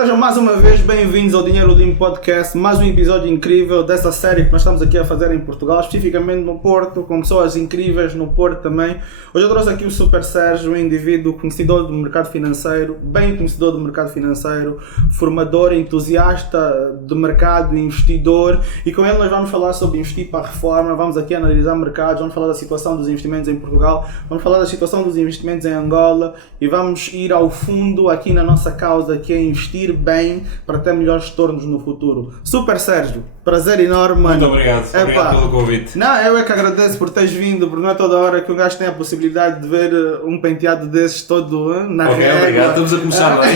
Sejam mais uma vez bem-vindos ao Dinheiro Limpo Podcast, mais um episódio incrível dessa série que nós estamos aqui a fazer em Portugal, especificamente no Porto, com pessoas incríveis no Porto também. Hoje eu trouxe aqui o Super Sérgio, um indivíduo conhecedor do mercado financeiro, bem conhecedor do mercado financeiro, formador, entusiasta do mercado, investidor, e com ele nós vamos falar sobre investir para a reforma, vamos aqui analisar mercados, vamos falar da situação dos investimentos em Portugal, vamos falar da situação dos investimentos em Angola e vamos ir ao fundo aqui na nossa causa, que é investir bem para ter melhores retornos no futuro. Super Sérgio, prazer enorme, mano. Muito obrigado, obrigado pelo convite. Não, eu é que agradeço por teres vindo, porque não é toda hora que um gajo tem a possibilidade de ver um penteado desses todo na régua. Obrigado, estamos a começar bem.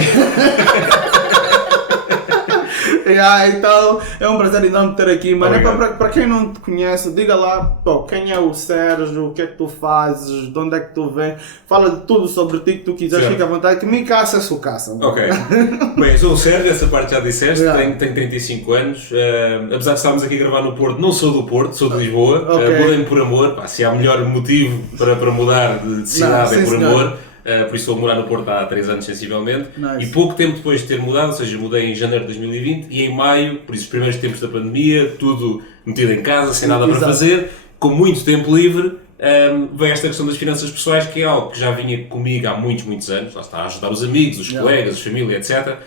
Então é um prazer enorme ter aqui, mano. Para quem não te conhece, diga lá, pô, quem é o Sérgio, o que é que tu fazes, de onde é que tu vem, fala de tudo sobre ti que tu quiseres, fica à vontade, que me caça é sua caça. Mano. Ok, bem, sou o Sérgio, essa parte já disseste, tenho 35 anos, apesar de estarmos aqui a gravar no Porto, não sou do Porto, sou de Lisboa, mudei-me por amor, pá, se há melhor motivo para mudar de cidade é por amor. Por isso vou morar no Porto há 3 anos sensivelmente. Nice. E pouco tempo depois de ter mudado, ou seja, mudei em janeiro de 2020 e em maio, por isso os primeiros tempos da pandemia, tudo metido em casa, sem nada para fazer, com muito tempo livre, veio esta questão das finanças pessoais, que é algo que já vinha comigo há muitos anos, lá está, a ajudar os amigos, os colegas, a família, etc.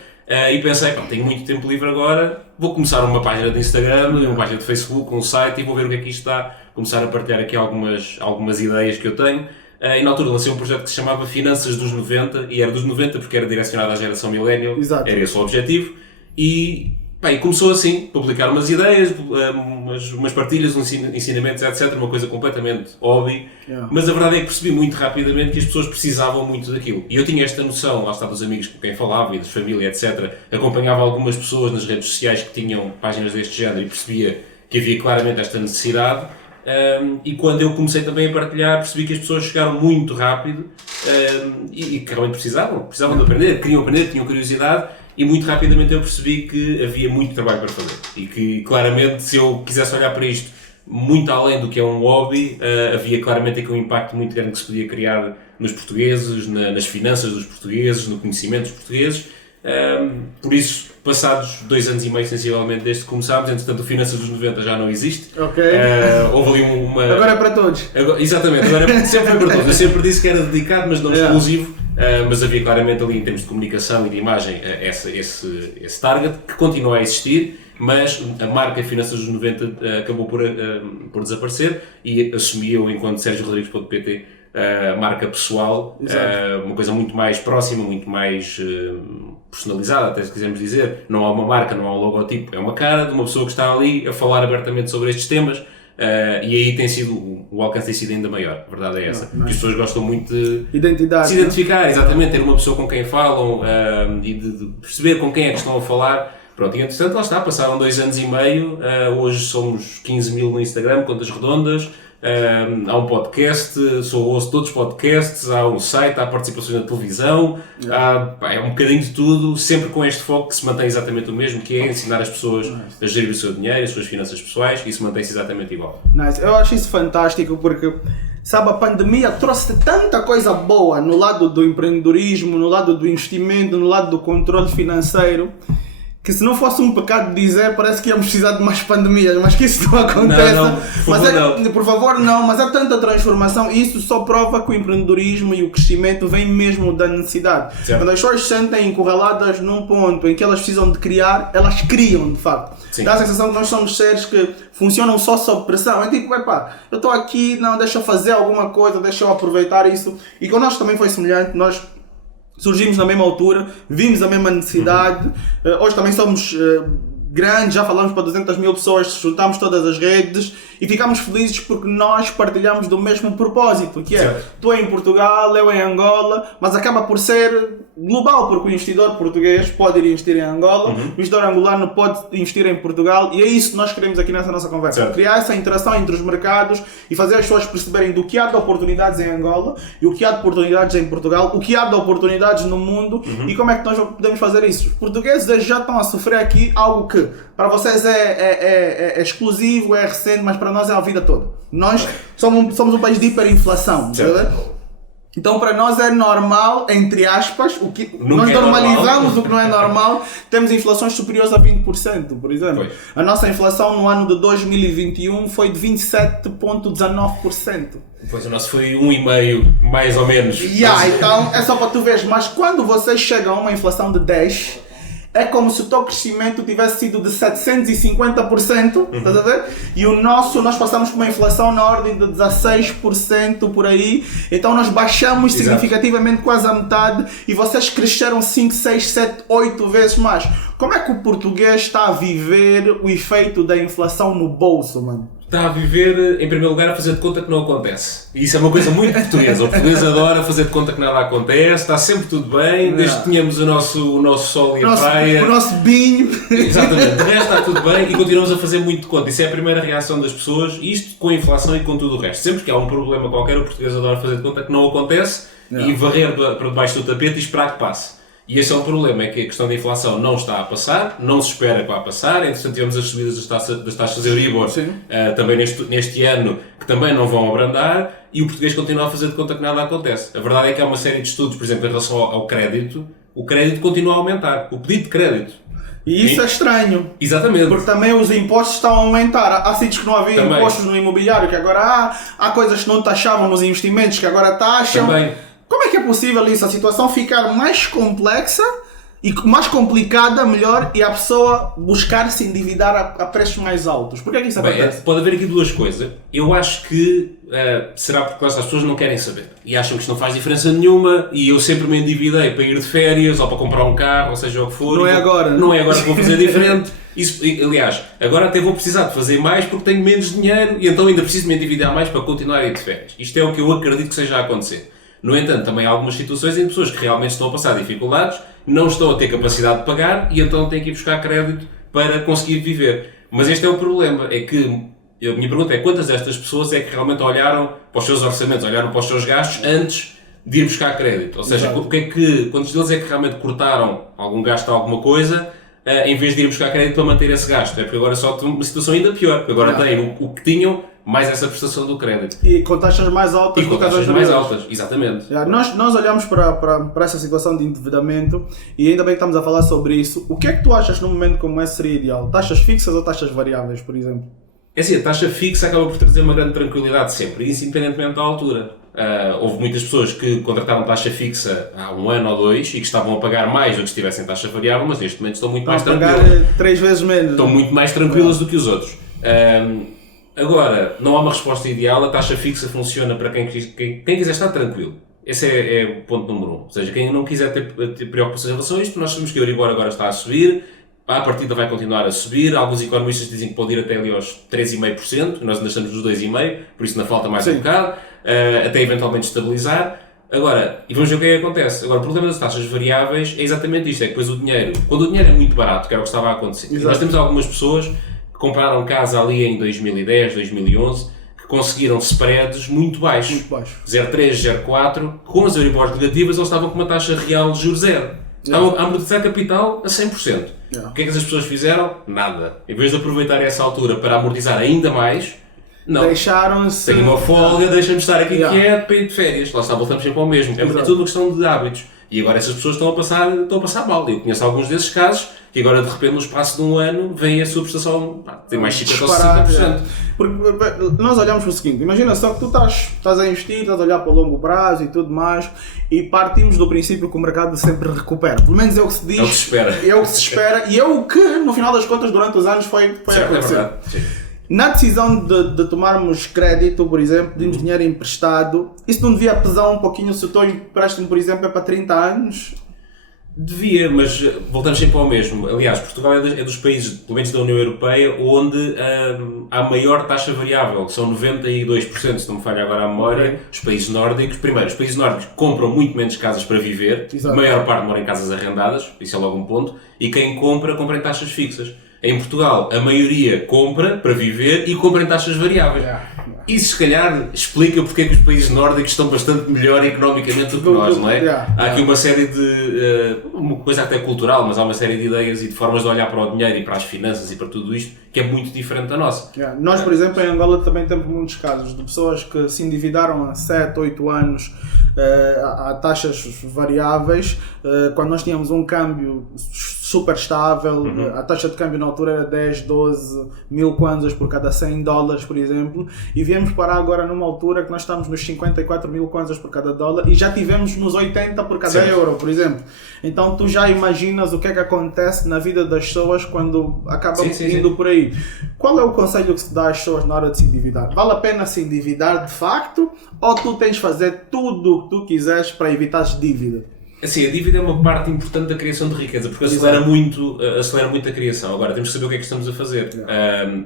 E pensei, pá, tenho muito tempo livre agora, vou começar uma página de Instagram, uma página de Facebook, um site e vou ver o que é que isto dá, começar a partilhar aqui algumas ideias que eu tenho. E na altura lancei um projeto que se chamava Finanças dos 90, e era dos 90 porque era direcionado à geração millennial, era esse o objetivo, e começou assim, publicar umas ideias, umas partilhas, uns ensinamentos, etc, uma coisa completamente hobby, mas a verdade é que percebi muito rapidamente que as pessoas precisavam muito daquilo, e eu tinha esta noção, lá está, dos amigos com quem falava e da família, etc, acompanhava algumas pessoas nas redes sociais que tinham páginas deste género e percebia que havia claramente esta necessidade. E quando eu comecei também a partilhar, percebi que as pessoas chegaram muito rápido e que realmente precisavam de aprender, queriam aprender, tinham curiosidade, e muito rapidamente eu percebi que havia muito trabalho para fazer e que claramente, se eu quisesse olhar para isto muito além do que é um hobby, havia claramente aqui um impacto muito grande que se podia criar nos portugueses, nas finanças dos portugueses, no conhecimento dos portugueses. Por isso, passados 2 anos e meio sensivelmente desde que começámos, entretanto o Finanças dos 90 já não existe. Houve ali uma... Agora é para todos. Exatamente, sempre foi para todos. Eu sempre disse que era dedicado, mas não exclusivo. Mas havia claramente ali, em termos de comunicação e de imagem, esse target que continua a existir, mas a marca Finanças dos 90 acabou por desaparecer e assumi eu, enquanto SérgioRodrigues.pt, a marca pessoal, uma coisa muito mais próxima, muito mais personalizada, até se quisermos dizer. Não há uma marca, não há um logotipo, é uma cara de uma pessoa que está ali a falar abertamente sobre estes temas, e aí o alcance tem sido ainda maior, a verdade é essa. Porque as pessoas gostam muito de se identificar, exatamente, ter uma pessoa com quem falam e de perceber com quem é que estão a falar. Pronto, e entretanto lá está, passaram 2 anos e meio, hoje somos 15 mil no Instagram, contas redondas. Há um podcast, ouço todos os podcasts, há um site, há participações na televisão, é um bocadinho de tudo, sempre com este foco que se mantém exatamente o mesmo, que é ensinar as pessoas a gerir o seu dinheiro, as suas finanças pessoais, e isso mantém-se exatamente igual. Nice. Eu acho isso fantástico porque, sabe, a pandemia trouxe tanta coisa boa no lado do empreendedorismo, no lado do investimento, no lado do controle financeiro, que se não fosse um pecado dizer, parece que íamos precisar de mais pandemias, mas que isso não aconteça. Por favor, não, mas há tanta transformação e isso só prova que o empreendedorismo e o crescimento vem mesmo da necessidade. Certo. Quando as pessoas se sentem encurraladas num ponto em que elas precisam de criar, elas criam de facto. Sim. Dá a sensação que nós somos seres que funcionam só sob pressão. É tipo, eu estou aqui, não, deixa eu fazer alguma coisa, deixa eu aproveitar isso. E com nós também foi semelhante, nós surgimos na mesma altura, vimos a mesma necessidade, hoje também somos grandes, já falamos para 200 mil pessoas, juntamos todas as redes e ficamos felizes porque nós partilhamos do mesmo propósito, que é, tu em Portugal, eu em Angola, mas acaba por ser global, porque o investidor português pode ir investir em Angola, o investidor angolano pode investir em Portugal, e é isso que nós queremos aqui nessa nossa conversa, criar essa interação entre os mercados e fazer as pessoas perceberem do que há de oportunidades em Angola e o que há de oportunidades em Portugal, o que há de oportunidades no mundo e como é que nós podemos fazer isso. Os portugueses já estão a sofrer aqui algo que para vocês é exclusivo, é recente, mas para nós é a vida toda. Nós somos um país de hiperinflação, Então, para nós é normal, entre aspas, o que nós Nunca é normalizamos normal. o que não é normal, temos inflações superiores a 20%, por exemplo. Pois. A nossa inflação no ano de 2021 foi de 27,19%. Pois o nosso foi 1,5, mais ou menos. Então, é só para tu veres, mas quando vocês chegam a uma inflação de 10%, é como se o teu crescimento tivesse sido de 750%, estás a ver? E o nosso, nós passamos por uma inflação na ordem de 16% por aí, então nós baixamos significativamente quase a metade e vocês cresceram 5, 6, 7, 8 vezes mais. Como é que o português está a viver o efeito da inflação no bolso, mano? Está a viver, em primeiro lugar, a fazer de conta que não acontece. E isso é uma coisa muito portuguesa. O português adora fazer de conta que nada acontece, está sempre tudo bem, desde que tenhamos o nosso sol e a praia. O nosso vinho. Exatamente, de resto está tudo bem e continuamos a fazer muito de conta. Isso é a primeira reação das pessoas, isto com a inflação e com tudo o resto. Sempre que há um problema qualquer, o português adora fazer de conta que não acontece e varrer para debaixo do tapete e esperar que passe. E esse é o problema, é que a questão da inflação não está a passar, não se espera que vá passar, entretanto tivemos as subidas das taxas de Euribor também neste ano, que também não vão abrandar, e o português continua a fazer de conta que nada acontece. A verdade é que há uma série de estudos, por exemplo, em relação ao crédito, o crédito continua a aumentar, o pedido de crédito. E isso é estranho. Exatamente. Porque também os impostos estão a aumentar. Há sítios que não havia Também. impostos no imobiliário, que agora há coisas que não taxavam nos investimentos, que agora taxam. Também. Como é que é possível isso? A situação ficar mais complexa e mais complicada, melhor, e a pessoa buscar se endividar a preços mais altos. Por que é que isso acontece? Pode haver aqui duas coisas. Eu acho que será porque as pessoas não querem saber e acham que isto não faz diferença nenhuma e eu sempre me endividei para ir de férias ou para comprar um carro, ou seja o que for. Não é agora. Não é agora que vou fazer diferente. Isso, aliás, agora até vou precisar de fazer mais porque tenho menos dinheiro e então ainda preciso me endividar mais para continuar a ir de férias. Isto é o que eu acredito que seja a acontecer. No entanto, também há algumas situações em pessoas que realmente estão a passar dificuldades, não estão a ter capacidade de pagar e então têm que ir buscar crédito para conseguir viver. Mas este é o problema, é que a minha pergunta é quantas destas pessoas é que realmente olharam para os seus orçamentos, olharam para os seus gastos antes de ir buscar crédito? Ou seja, quantos deles é que realmente cortaram algum gasto a alguma coisa em vez de ir buscar crédito para manter esse gasto? É porque agora só tem uma situação ainda pior, porque agora têm o que tinham mais essa prestação do crédito. E com taxas mais altas. E com taxas mais altas, exatamente. Nós olhamos para essa situação de endividamento e ainda bem que estamos a falar sobre isso. O que é que tu achas num momento como esse seria ideal? Taxas fixas ou taxas variáveis, por exemplo? É assim, a taxa fixa acaba por trazer uma grande tranquilidade sempre, isso independentemente da altura. Houve muitas pessoas que contrataram taxa fixa há 1 ano ou 2 e que estavam a pagar mais do que se tivessem taxa variável, mas neste momento estão muito mais tranquilas. Estão a pagar 3 vezes menos. Estão muito mais tranquilas do que os outros. Agora, não há uma resposta ideal, a taxa fixa funciona para quem quiser estar tranquilo. Esse é o ponto número 1. Ou seja, quem não quiser ter preocupações em relação a isto, nós sabemos que o Euribor agora está a subir, a partida vai continuar a subir, alguns economistas dizem que pode ir até ali aos 3,5%, nós ainda estamos nos 2,5%, por isso ainda falta mais um bocado, até eventualmente estabilizar. Agora, e vamos ver o que é que acontece. Agora, o problema das taxas variáveis é exatamente isto, é que depois o dinheiro, quando o dinheiro é muito barato, que era o que estava a acontecer, nós temos algumas pessoas que compraram casa ali em 2010, 2011, que conseguiram spreads muito baixos. 0,3, 0,4, com as Euribors negativas eles estavam com uma taxa real de juros zero. Estavam a amortizar capital a 100%. O que é que essas pessoas fizeram? Nada. Em vez de aproveitar essa altura para amortizar ainda mais, não. Deixaram-se... Tenho uma folga, deixa-me estar aqui quieto para ir de férias. Lá está, voltamos sempre ao mesmo. É tudo uma questão de hábitos. E agora essas pessoas estão a passar mal. Eu conheço alguns desses casos que agora de repente no espaço de 1 ano vem a sua prestação, tem mais 50% ou 60%. Porque nós olhamos para o seguinte, imagina só que tu estás a investir, estás a olhar para o longo prazo e tudo mais e partimos do princípio que o mercado sempre recupera. Pelo menos é o que se diz. É o que se espera. É o que se espera e é o que no final das contas durante os anos foi acontecer. É Na decisão de tomarmos crédito, por exemplo, pedimos dinheiro emprestado, isso não devia pesar um pouquinho se o teu empréstimo, por exemplo, é para 30 anos? Devia, mas voltamos sempre ao mesmo. Aliás, Portugal é dos países, pelo menos da União Europeia, onde há maior taxa variável. São 92%, se não me falha agora a memória. Os países nórdicos, primeiro, os países nórdicos compram muito menos casas para viver. A maior parte mora em casas arrendadas, isso é logo um ponto. E quem compra em taxas fixas. Em Portugal, a maioria compra para viver e compra em taxas variáveis. Isso se calhar explica porque é que os países nórdicos estão bastante melhor economicamente do que nós, não é? Há aqui uma série de, uma coisa até cultural, mas há uma série de ideias e de formas de olhar para o dinheiro e para as finanças e para tudo isto que é muito diferente da nossa. Nós, por exemplo, em Angola também temos muitos casos de pessoas que se endividaram há 7, 8 anos a taxas variáveis, quando nós tínhamos um câmbio super estável, a taxa de câmbio na altura era 10, 12 mil kwanzas por cada 100 dólares, por exemplo, e viemos parar agora numa altura que nós estamos nos 54 mil kwanzas por cada dólar e já tivemos nos 80 por cada euro, por exemplo. Então tu já imaginas o que é que acontece na vida das pessoas quando acabam indo por aí. Qual é o conselho que se dá às pessoas na hora de se endividar? Vale a pena se endividar de facto ou tu tens de fazer tudo o que tu quiseres para evitar dívida? Assim, a dívida é uma parte importante da criação de riqueza, porque acelera muito a criação. Agora, temos que saber o que é que estamos a fazer.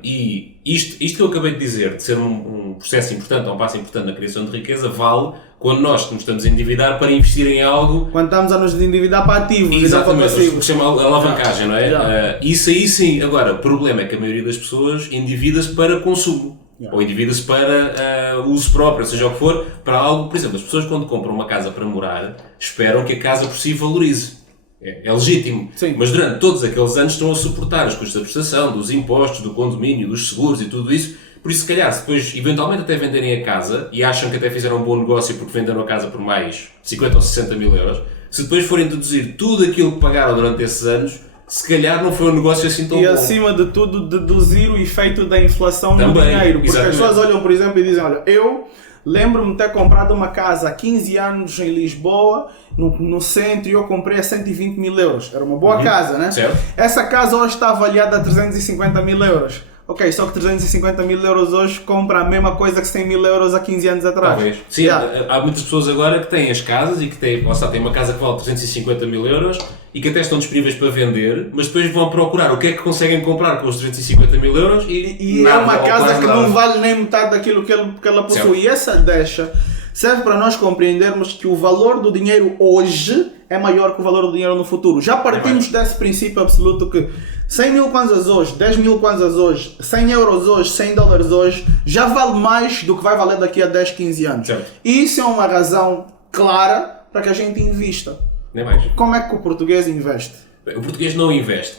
E isto que eu acabei de dizer, de ser um processo importante, ou um passo importante na criação de riqueza, vale quando nós nos estamos a endividar para investir em algo... Quando estamos a nos endividar para ativos, exatamente, o que se chama alavancagem, não é? Isso aí sim. Agora, o problema é que a maioria das pessoas endivida-se para consumo. Ou endivida-se para uso próprio, seja o que for, para algo. Por exemplo, as pessoas quando compram uma casa para morar, esperam que a casa por si valorize. É legítimo. Sim. Mas durante todos aqueles anos estão a suportar os custos da prestação, dos impostos, do condomínio, dos seguros e tudo isso. Por isso, se calhar, se depois eventualmente até venderem a casa e acham que até fizeram um bom negócio porque venderam a casa por mais 50 ou 60 mil euros, se depois forem deduzir tudo aquilo que pagaram durante esses anos, se calhar não foi um negócio assim tão bom. E acima de tudo, deduzir o efeito da inflação no dinheiro. Porque exatamente. As pessoas olham, por exemplo, e dizem, olha, eu lembro-me de ter comprado uma casa há 15 anos em Lisboa, no centro, e eu comprei a 120 mil euros. Era uma boa casa, né? Certo. Essa casa hoje está avaliada a 350 mil euros. Ok, só que 350 mil euros hoje compra a mesma coisa que 100 mil euros há 15 anos atrás. Talvez. Sim, há muitas pessoas agora que têm as casas e que têm uma casa que vale 350 mil euros e que até estão disponíveis para vender, mas depois vão procurar o que é que conseguem comprar com os 350 mil euros e é uma casa que não vale nem metade daquilo que ela possui. Certo. E essa deixa serve para nós compreendermos que o valor do dinheiro hoje é maior que o valor do dinheiro no futuro. Já partimos desse princípio absoluto que 100 mil kwanzas hoje, 10 mil kwanzas hoje, 100 euros hoje, 100 dólares hoje, já vale mais do que vai valer daqui a 10, 15 anos. Certo. E isso é uma razão clara para que a gente invista. Nem mais. Como é que o português investe? O português não investe.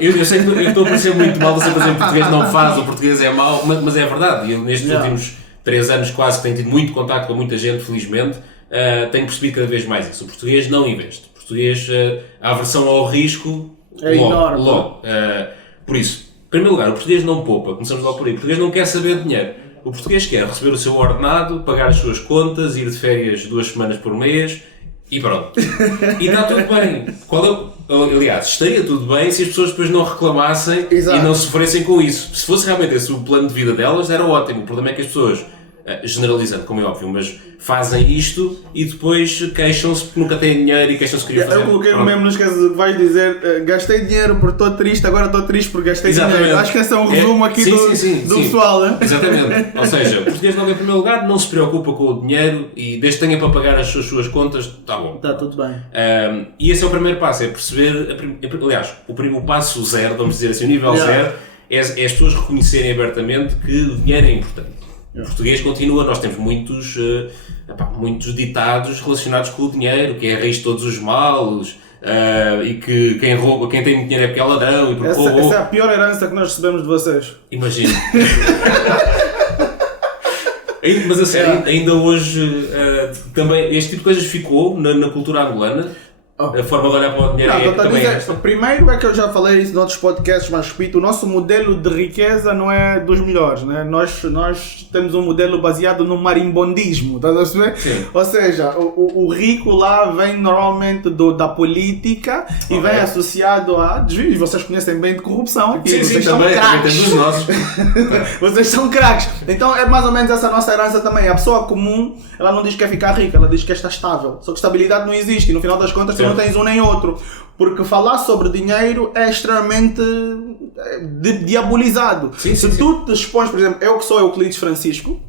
Eu sei que eu estou a parecer muito mal, você dizer que o português não faz, o português é mau, mas é verdade. Eu nestes últimos 3 anos quase que tenho tido muito contacto com muita gente, felizmente, tenho percebido cada vez mais isso. O português não investe. O português, a aversão ao risco é enorme. Por isso, em primeiro lugar, o português não poupa. Começamos logo por aí. O português não quer saber de dinheiro. O português quer receber o seu ordenado, pagar as suas contas, ir de férias 2 semanas por mês e pronto. E está tudo bem. Aliás, estaria tudo bem se as pessoas depois não reclamassem e não sofressem com isso. Se fosse realmente esse o plano de vida delas, era ótimo. O problema é que as pessoas, generalizando, como é óbvio, mas fazem isto e depois queixam-se porque nunca têm dinheiro e queixam-se que queriam fazer. Eu coloquei no mesmo, não esqueças, vais dizer gastei dinheiro porque estou triste, agora estou triste porque gastei dinheiro. Acho que esse é um resumo aqui do pessoal, né? Exatamente. Ou seja, o português logo em primeiro lugar não se preocupa com o dinheiro e desde que tenha para pagar as suas contas, está bom. Está tudo bem. E esse é o primeiro passo, é perceber, aliás, o passo zero, vamos dizer assim, o nível zero, é as pessoas reconhecerem abertamente que o dinheiro é importante. O português continua, nós temos muitos ditados relacionados com o dinheiro, que é a raiz de todos os males, e que quem tem muito dinheiro é porque é ladrão e porque roubou. Essa é a pior herança que nós recebemos de vocês. Imagino. Mas a sério, ainda hoje também este tipo de coisas ficou na cultura angolana. A forma de olhar para o dinheiro também é esta. Primeiro é que eu já falei isso noutros podcasts, mas repito, o nosso modelo de riqueza não é dos melhores, né? Nós temos um modelo baseado no marimbondismo, estás a perceber? Sim. Ou seja, o rico lá vem normalmente da política e vem associado a desvios. Vocês conhecem bem de corrupção aqui. Sim, também temos os nossos. Vocês são craques. Então é mais ou menos essa nossa herança também. A pessoa comum, ela não diz que quer ficar rica, ela diz que está estável. Só que estabilidade não existe e no final das contas não tens um nem outro, porque falar sobre dinheiro é extremamente diabolizado. Se tu te expões, por exemplo, eu que sou Euclides Francisco,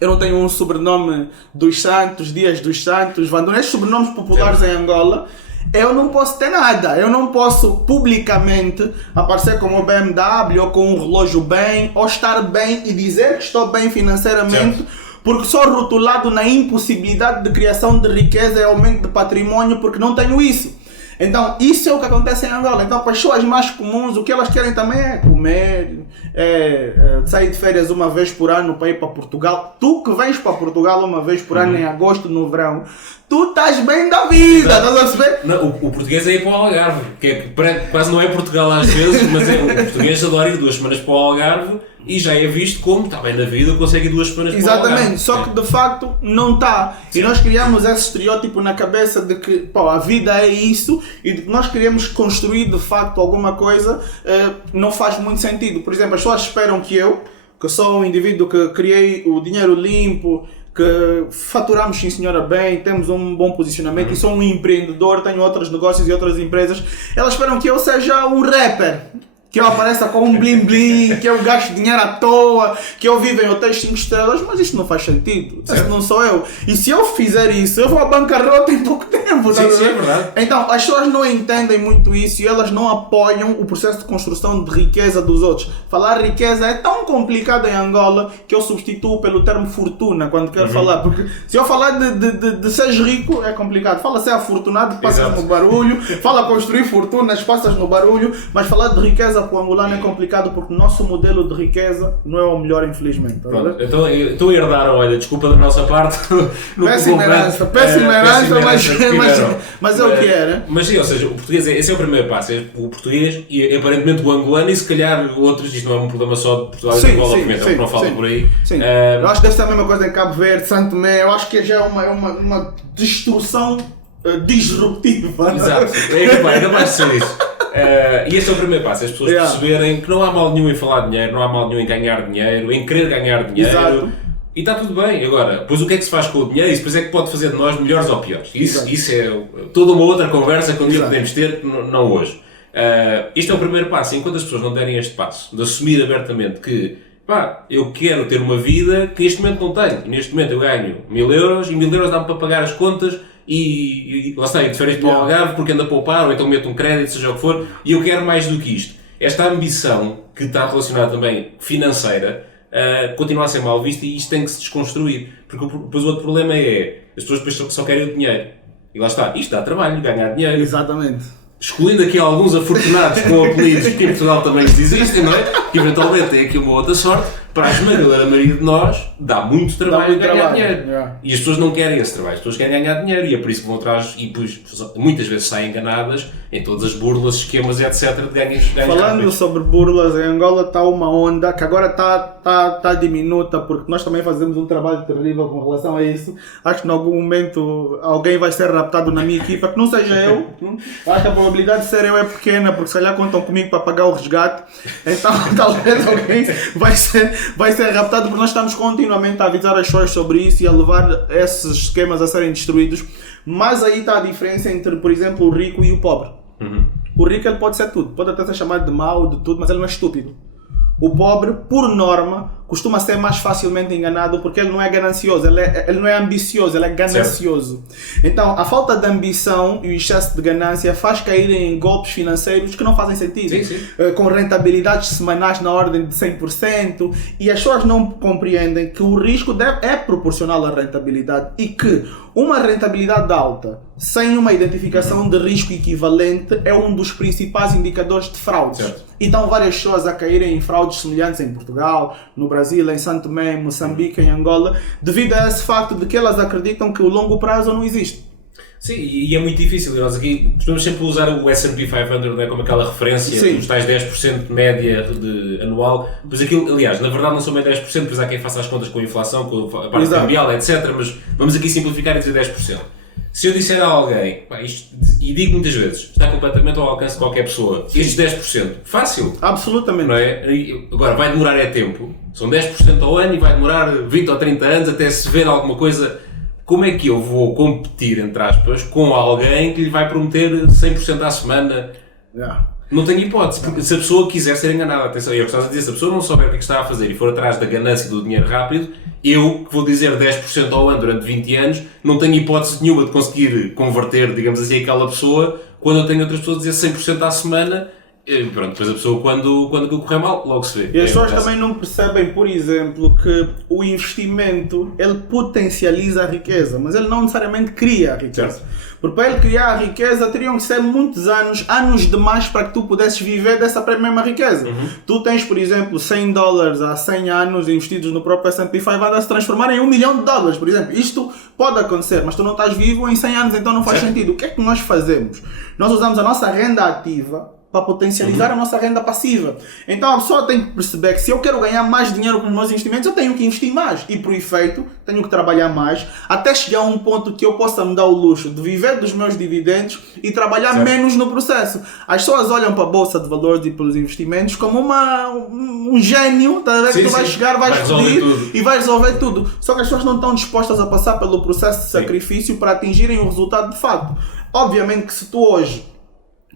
eu não tenho um sobrenome dos Santos, Dias dos Santos, Vanduna, estes sobrenomes populares em Angola, eu não posso ter nada, eu não posso publicamente aparecer com o BMW ou com um relógio bem, ou estar bem e dizer que estou bem financeiramente, certo, porque sou rotulado na impossibilidade de criação de riqueza e aumento de patrimônio porque não tenho isso. Então, isso é o que acontece em Angola. Então, para as pessoas mais comuns, o que elas querem também é comer, sair de férias uma vez por ano para ir para Portugal. Tu que vens para Portugal uma vez por ano em agosto, no verão, tu estás bem da vida, estás a perceber? Não, o português é ir para o Algarve, que quase não é Portugal às vezes, mas o português adora ir 2 semanas para o Algarve e já é visto como está bem na vida, consegue ir 2 semanas para o Algarve. Exatamente, só que de facto não está. E nós criamos esse estereótipo na cabeça de que a vida é isso e de que nós queremos construir de facto alguma coisa, não faz muito sentido. Por exemplo, as pessoas esperam que sou um indivíduo que criei o dinheiro limpo, que faturamos sim senhora bem, temos um bom posicionamento e sou um empreendedor, tenho outros negócios e outras empresas, elas esperam que eu seja um rapper, que eu apareça com um bling bling, que eu gasto dinheiro à toa, que eu vivo em hotéis 5 estrelas, mas isto não faz sentido, isso não sou eu. E se eu fizer isso, eu vou à bancarrota em pouco tempo. Sim, é verdade. Então, as pessoas não entendem muito isso e elas não apoiam o processo de construção de riqueza dos outros. Falar riqueza é tão complicado em Angola que eu substituo pelo termo fortuna quando quero falar, porque se eu falar de seres rico é complicado. Fala ser afortunado, passas no barulho, fala construir fortunas, passas no barulho, mas falar de riqueza para o angolano é complicado porque o nosso modelo de riqueza não é o melhor, infelizmente. Pronto, então herdaram, olha, desculpa da nossa parte. Péssima herança, mas é o que é, né? Mas sim, ou seja, o português, esse é o primeiro passo, é o português e aparentemente o angolano e se calhar outros, isto não é um problema só de Portugal e de Angola, obviamente, é o que não fala por aí. Sim. Eu acho que deve ser a mesma coisa em Cabo Verde, Santo Tomé, eu acho que já é uma destrução disruptiva. Exato, é capaz de ser isso. E esse é o primeiro passo, as pessoas perceberem que não há mal nenhum em falar de dinheiro, não há mal nenhum em ganhar dinheiro, em querer ganhar dinheiro. Exato. E está tudo bem. Agora, pois o que é que se faz com o dinheiro? Isso depois é que pode fazer de nós melhores ou piores. Isso é toda uma outra conversa que um dia podemos ter, não hoje. Isto é o primeiro passo. Enquanto as pessoas não derem este passo, de assumir abertamente que eu quero ter uma vida que neste momento não tenho. E neste momento eu ganho 1000 euros e 1000 euros dá-me para pagar as contas e lá está, de férias para o Algarve porque ando a poupar ou então meto um crédito, seja o que for, e eu quero mais do que isto. Esta ambição, que está relacionada também financeira, continua a ser mal vista e isto tem que se desconstruir. Porque depois o outro problema é, as pessoas depois só querem o dinheiro. E lá está, isto dá trabalho, ganhar dinheiro. Exatamente. Excluindo aqui alguns afortunados com apelidos que em Portugal também existem, não é? Que eventualmente têm aqui uma outra sorte. Para a esmagadora maioria de nós, dá muito trabalho ganhar dinheiro. E as pessoas não querem esse trabalho, as pessoas querem ganhar dinheiro e é por isso que vão atrás e depois, muitas vezes saem enganadas em todas as burlas, esquemas, etc. de ganhar. Falando sobre burlas, em Angola está uma onda que agora está diminuta porque nós também fazemos um trabalho terrível com relação a isso. Acho que em algum momento alguém vai ser raptado na minha equipa, que não seja eu. Acho que a probabilidade de ser eu é pequena porque se calhar contam comigo para pagar o resgate. Então talvez alguém vai ser raptado porque nós estamos continuamente a avisar as pessoas sobre isso e a levar esses esquemas a serem destruídos. Mas aí está a diferença entre, por exemplo, o rico e o pobre. O rico ele pode ser tudo, pode até ser chamado de mau, de tudo, mas ele não é estúpido. O pobre, por norma, costuma ser mais facilmente enganado porque ele não é ganancioso, ele não é ambicioso, ele é ganancioso. Certo. Então, a falta de ambição e o excesso de ganância faz cair em golpes financeiros que não fazem sentido. Sim. Com rentabilidades semanais na ordem de 100%, e as pessoas não compreendem que o risco é proporcional à rentabilidade e que uma rentabilidade alta sem uma identificação de risco equivalente é um dos principais indicadores de fraudes. Certo. E estão várias pessoas a caírem em fraudes semelhantes em Portugal, no Brasil, em Santo Tomé, em Moçambique, em Angola, devido a esse facto de que elas acreditam que o longo prazo não existe. Sim, e é muito difícil. Nós aqui podemos sempre usar o S&P 500, né, como aquela referência dos tais 10% de média anual. Pois aquilo, aliás, na verdade não são bem 10%, pois há quem faça as contas com a inflação, com a parte cambial, etc. Mas vamos aqui simplificar e dizer 10%. Se eu disser a alguém, e digo muitas vezes, está completamente ao alcance de qualquer pessoa, estes 10%, fácil. Absolutamente. Não é? Agora, vai demorar tempo. São 10% ao ano e vai demorar 20 ou 30 anos até se ver alguma coisa. Como é que eu vou competir, entre aspas, com alguém que lhe vai prometer 100% à semana? Não tenho hipótese, porque se a pessoa quiser ser enganada, atenção, eu gostava de dizer, se a pessoa não souber o que está a fazer e for atrás da ganância e do dinheiro rápido, eu, que vou dizer 10% ao ano durante 20 anos, não tenho hipótese nenhuma de conseguir converter, digamos assim, aquela pessoa, quando eu tenho outras pessoas a dizer 100% à semana. E pronto, depois a pessoa, quando aquilo correr mal, logo se vê. E as pessoas também não percebem, por exemplo, que o investimento, ele potencializa a riqueza, mas ele não necessariamente cria a riqueza. Certo. Porque para ele criar a riqueza, teriam que ser muitos anos demais para que tu pudesses viver dessa mesma riqueza. Tu tens, por exemplo, $100 há 100 anos investidos no próprio S&P 500 a se transformar em $1 milhão, por exemplo. Isto pode acontecer, mas tu não estás vivo em 100 anos, então não faz sentido. O que é que nós fazemos? Nós usamos a nossa renda ativa para potencializar a nossa renda passiva. Então a pessoa tem que perceber que se eu quero ganhar mais dinheiro com os meus investimentos, eu tenho que investir mais. E por efeito, tenho que trabalhar mais, até chegar a um ponto que eu possa me dar o luxo de viver dos meus dividendos e trabalhar menos no processo. As pessoas olham para a bolsa de valores e pelos investimentos como um gênio, tá a ver? Que tu vais chegar, vais pedir e vais resolver tudo. Só que as pessoas não estão dispostas a passar pelo processo de sacrifício para atingirem o resultado de facto. Obviamente que se tu hoje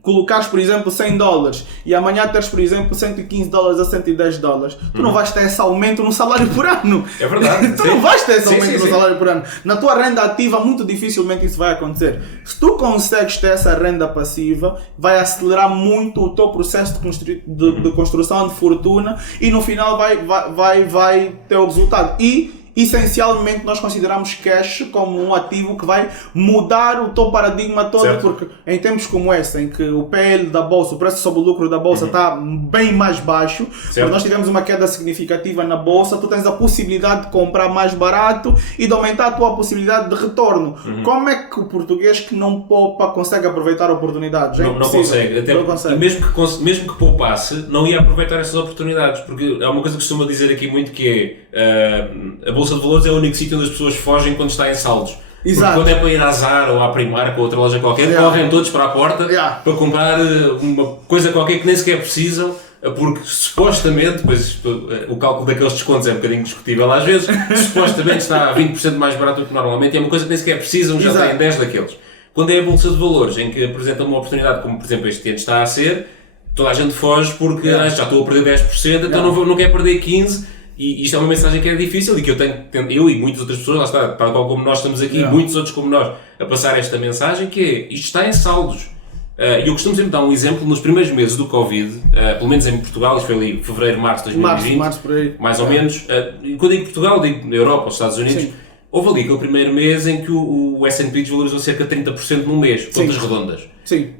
colocares, por exemplo, $100 e amanhã teres, por exemplo, $115 a $110, tu não vais ter esse aumento no salário por ano. É verdade. Tu não vais ter esse aumento no salário por ano. Na tua renda ativa, muito dificilmente isso vai acontecer. Se tu consegues ter essa renda passiva, vai acelerar muito o teu processo de construção de fortuna e no final vai ter o resultado. E essencialmente nós consideramos cash como um ativo que vai mudar o teu paradigma todo, porque em tempos como este, em que o PL da bolsa, o preço sobre o lucro da bolsa está bem mais baixo, porque nós tivemos uma queda significativa na bolsa, tu tens a possibilidade de comprar mais barato e de aumentar a tua possibilidade de retorno. Como é que o português que não poupa consegue aproveitar oportunidades? Não consegue. Até não consegue. Mesmo que poupasse, não ia aproveitar essas oportunidades, porque há uma coisa que costuma dizer aqui muito que é a bolsa de valores é o único sítio onde as pessoas fogem quando está em saldos. Exato. Porque quando é para ir à Zara ou à Primark ou outra loja qualquer, correm todos para a porta para comprar uma coisa qualquer que nem sequer precisam, porque supostamente, depois o cálculo daqueles descontos é um bocadinho discutível às vezes, supostamente está a 20% mais barato do que normalmente e é uma coisa que nem sequer precisam, já têm 10 daqueles. Quando é a bolsa de valores, em que apresenta uma oportunidade, como por exemplo este ano está a ser, toda a gente foge porque já estou a perder 10%, então não quero perder 15%. E isto é uma mensagem que é difícil e que eu e muitas outras pessoas, lá está, tal qual como nós estamos aqui, muitos outros como nós, a passar esta mensagem, que é, isto está em saldos. E eu costumo sempre dar um exemplo, nos primeiros meses do Covid, pelo menos em Portugal, isto foi ali fevereiro, março de 2020, março por aí. Mais ou menos, e quando digo Portugal, digo na Europa, os Estados Unidos, houve ali aquele primeiro mês em que o S&P desvalorizou cerca de 30% num mês, contas redondas. Sim.